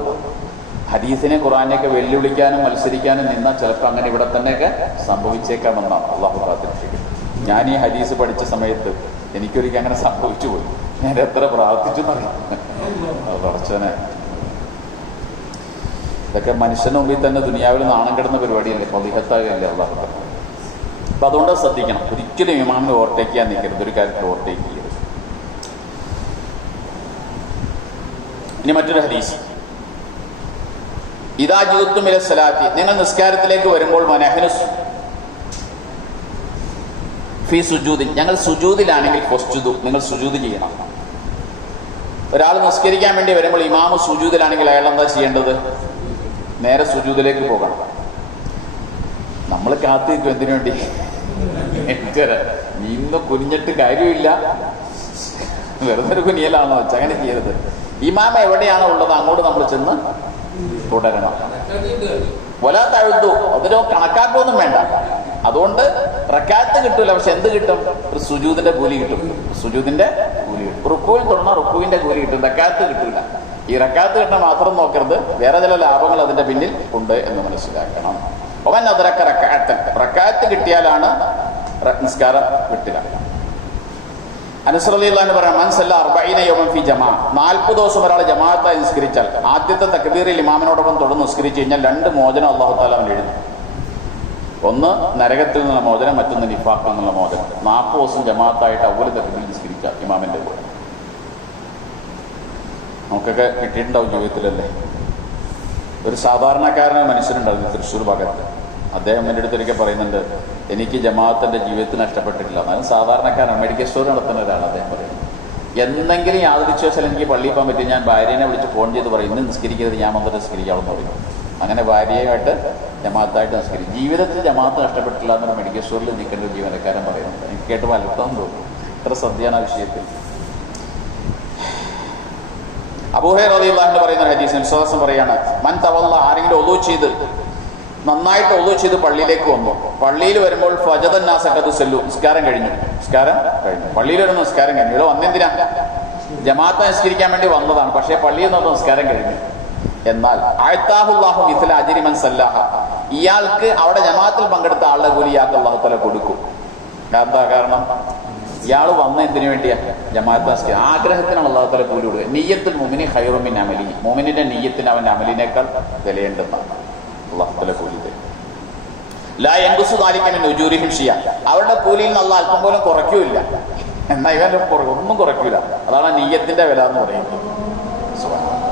ഹദീസിനെ ഖുർആനെയൊക്കെ വെല്ലുവിളിക്കാനും മത്സരിക്കാനും നിന്നാൽ ചിലപ്പോൾ അങ്ങനെ ഇവിടെ തന്നെയൊക്കെ സംഭവിച്ചേക്കാമെന്നാണ്. അള്ളാഹു പ്രാർത്ഥിച്ചിരിക്കും. ഞാൻ ഈ ഹദീസ് പഠിച്ച സമയത്ത് എനിക്കൊരിക്കലും അങ്ങനെ സംഭവിച്ചു പോയി. ഞാൻ എത്ര പ്രാർത്ഥിച്ചു എന്നറിയാം. കുറച്ചനെ ഇതൊക്കെ മനുഷ്യന്റെ മുമ്പിൽ തന്നെ ദുനിയാവിൽ നാണം കിടന്ന പരിപാടിയല്ലേ, ഫളീഹത്താകല്ലേ അള്ളാഹു. അപ്പം അതുകൊണ്ട് ശ്രദ്ധിക്കണം, ഒരിക്കലും ഇമാമിനെ ഓവർടേക്ക് ചെയ്യാൻ നിൽക്കരുത്, ഒരു കാര്യത്തിൽ ഓവർടേക്ക് ചെയ്യരുത്. ഇനി മറ്റൊരു ഹദീസ്, ഇദാ ജിഅ്തും ഇല സ്വലാത്തി, നിങ്ങൾ നിസ്കാരത്തിലേക്ക് വരുമ്പോൾ മനഹ്നു ഫീ സുജൂദിൻ, ഞങ്ങൾ സുജൂദിലാണെങ്കിൽ ഫസ്ജുദു, നിങ്ങൾ സുജൂദ് ചെയ്യണം. ഒരാൾ നിസ്കരിക്കാൻ വേണ്ടി വരുമ്പോൾ ഇമാമ് സുജൂദിലാണെങ്കിൽ അയാൾ എന്താ ചെയ്യേണ്ടത്? നേരെ സുജൂദിലേക്ക് പോകണം. നമ്മൾ കാത്തിരിക്കും എന്തിനു വേണ്ടി? നീന്ന് കുനിഞ്ഞിട്ട് കാര്യമില്ല, വെറുതെ ഒരു കുനിയലാണെന്ന് വെച്ചാൽ അങ്ങനെ ചെയ്യരുത്. ഇമാമ എവിടെയാണോ ഉള്ളത് അങ്ങോട്ട് നമ്മൾ ചെന്ന് തുടരണം. വലാ തഴുതു, അതിനോ കണക്കാക്കൊന്നും വേണ്ട. അതുകൊണ്ട് റക്കാത്ത് കിട്ടൂല, പക്ഷെ എന്ത് കിട്ടും? ഒരു സുജൂദിന്റെ കൂലി കിട്ടും. സുജൂദിന്റെ കൂലി കിട്ടും. റുക്കുവിൽ തുടർന്ന റുക്കുവിന്റെ കൂലി കിട്ടും. റക്കാത്ത് കിട്ടൂല. ഈ റക്കാത്ത് കിട്ടാൻ മാത്രം നോക്കരുത്, വേറെ ചില ലാഭങ്ങൾ അതിന്റെ പിന്നിൽ ഉണ്ട് എന്ന് മനസ്സിലാക്കണം. അവൻ അതിറക്ക റക്കാത്ത് കിട്ടിയാലാണ് നിസ്കാരം കിട്ടുക. അനസ് റളിയല്ലാഹു അൻഹു പറയാം, മൻ സല്ല 40 യൗമൻ ഫി ജമാഅ, 40 ദിവസം ഒരാൾ ജമാഅത്തായി നിസ്കരിച്ചാൽ ആദ്യത്തെ തക്ബീറിൽ ഇമാമിനോടൊപ്പം തുടർന്ന് നിസ്കരിച്ചു കഴിഞ്ഞാൽ 2 മോചനം അല്ലാഹു തആല അവൻ എഴുതും. ഒന്ന് നരകത്തിൽ നിന്നുള്ള മോചനം, മറ്റൊന്ന് നിഫാഖിൽ നിന്നുള്ള മോചനം. 40 ദിവസം ജമാഅത്തായിട്ട് അവ്വൽ തക്ബീർ നിസ്കരിച്ച ഇമാമിന്റെ കൂടെ. നമുക്കൊക്കെ കിട്ടിയിട്ടുണ്ടാവും ജീവിതത്തിലല്ലേ. ഒരു സാധാരണക്കാരനായ മനുഷ്യനുണ്ടായിരുന്നു തൃശ്ശൂർ ഭാഗത്ത്. അദ്ദേഹം എൻ്റെ അടുത്തൊരിക്കൽ പറയുന്നുണ്ട്, എനിക്ക് ജമാഅത്തിന്റെ ജീവിതത്തിൽ നഷ്ടപ്പെട്ടിട്ടില്ല. എന്നാലും സാധാരണക്കാരാണ്, മെഡിക്കൽ സ്റ്റോർ നടത്തുന്ന ഒരാൾ. അദ്ദേഹം പറയുന്നത്, എന്തെങ്കിലും യാദൃച്ഛവശാൽ എനിക്ക് പള്ളിയിൽ പോകാൻ പറ്റി, ഞാൻ ഭാര്യനെ വിളിച്ച് ഫോൺ ചെയ്ത് പറയും, ഇന്ന് നിസ്കരിക്കരുത്, ഞാൻ വന്നിട്ട് നിസ്കരിക്കാമെന്ന് പറയും. അങ്ങനെ ഭാര്യയുമായിട്ട് ജമാഅത്തായിട്ട് നിസ്കരിക്കും. ജീവിതത്തിൽ ജമാഅത്ത് നഷ്ടപ്പെട്ടില്ല എന്നൊരു മെഡിക്കൽ സ്റ്റോറിൽ നിൽക്കേണ്ട ഒരു ജീവനക്കാരൻ പറയുന്നുണ്ട്. എനിക്ക് കേട്ട് വലുപ്പം തോന്നും. ഇത്ര ശ്രദ്ധയാണ് ആ വിഷയത്തിൽ. അബൂ ഹുറൈറ റളിയല്ലാഹു അൻഹു പറയുന്ന ഹദീസിൽ വിശ്വാസം പറയാണ്, മൻ തവല്ല, ആരെങ്കിലും ഒളൂ ചെയ്ത് നന്നായിട്ട് ഒതു ചെയ്ത് പള്ളിയിലേക്ക് വന്നു. പള്ളിയിൽ വരുമ്പോൾ ഫജദന്നാസക്കത്ത് സെല്ലു, നിസ്കാരം കഴിഞ്ഞു. പള്ളിയിൽ വരുന്ന നിസ്കാരം കഴിഞ്ഞു. ഇവിടെ വന്നെന്തിനാ? ജമാഅത്ത് നിസ്കരിക്കാൻ വേണ്ടി വന്നതാണ്. പക്ഷേ പള്ളിയിൽ നിന്ന് നിസ്കാരം കഴിഞ്ഞു. എന്നാൽ അഅതാഹുല്ലാഹു മിസ്ല അജ്രി മൻ സല്ലഹ, ഇയാൾക്ക് അവിടെ ജമാഅത്തിൽ പങ്കെടുത്ത ആളുടെ കൂലി ഇയാൾക്ക് അല്ലാഹു തആല കൊടുക്കും. എന്താ കാരണം? ഇയാൾ വന്ന എന്തിനു വേണ്ടിയാ? ജമാഅത്ത് നിസ്കാരം. ആഗ്രഹത്തിനാണ് അല്ലാഹു തആല കൂലി കൊടുക്കുക. നിയ്യത്തുൽ മുഅ്മിനി ഖൈറു മിൻ അമലി, മുഅ്മിനിന്റെ നിയ്യത്തിന് അവന്റെ അമലിനേക്കാൾ വിലയുണ്ടെന്നാണ് അല്ലാഹു തആല കൂലി തരും. ലാ യൻഖുസു ദാലിക മിൻ ഉജൂരിഹിം ഷിയ, അവരുടെ കൂലിയിൽ നിന്ന് അല്ലാഹു അല്പം പോലും കുറയ്ക്കൂല. എന്നാൽ ഇവന്റെ ഒന്നും കുറയ്ക്കൂല. അതാണ് നിയ്യത്തിന്റെ വില എന്ന് പറയുന്നത്. സുബ്ഹാനല്ലാഹ്.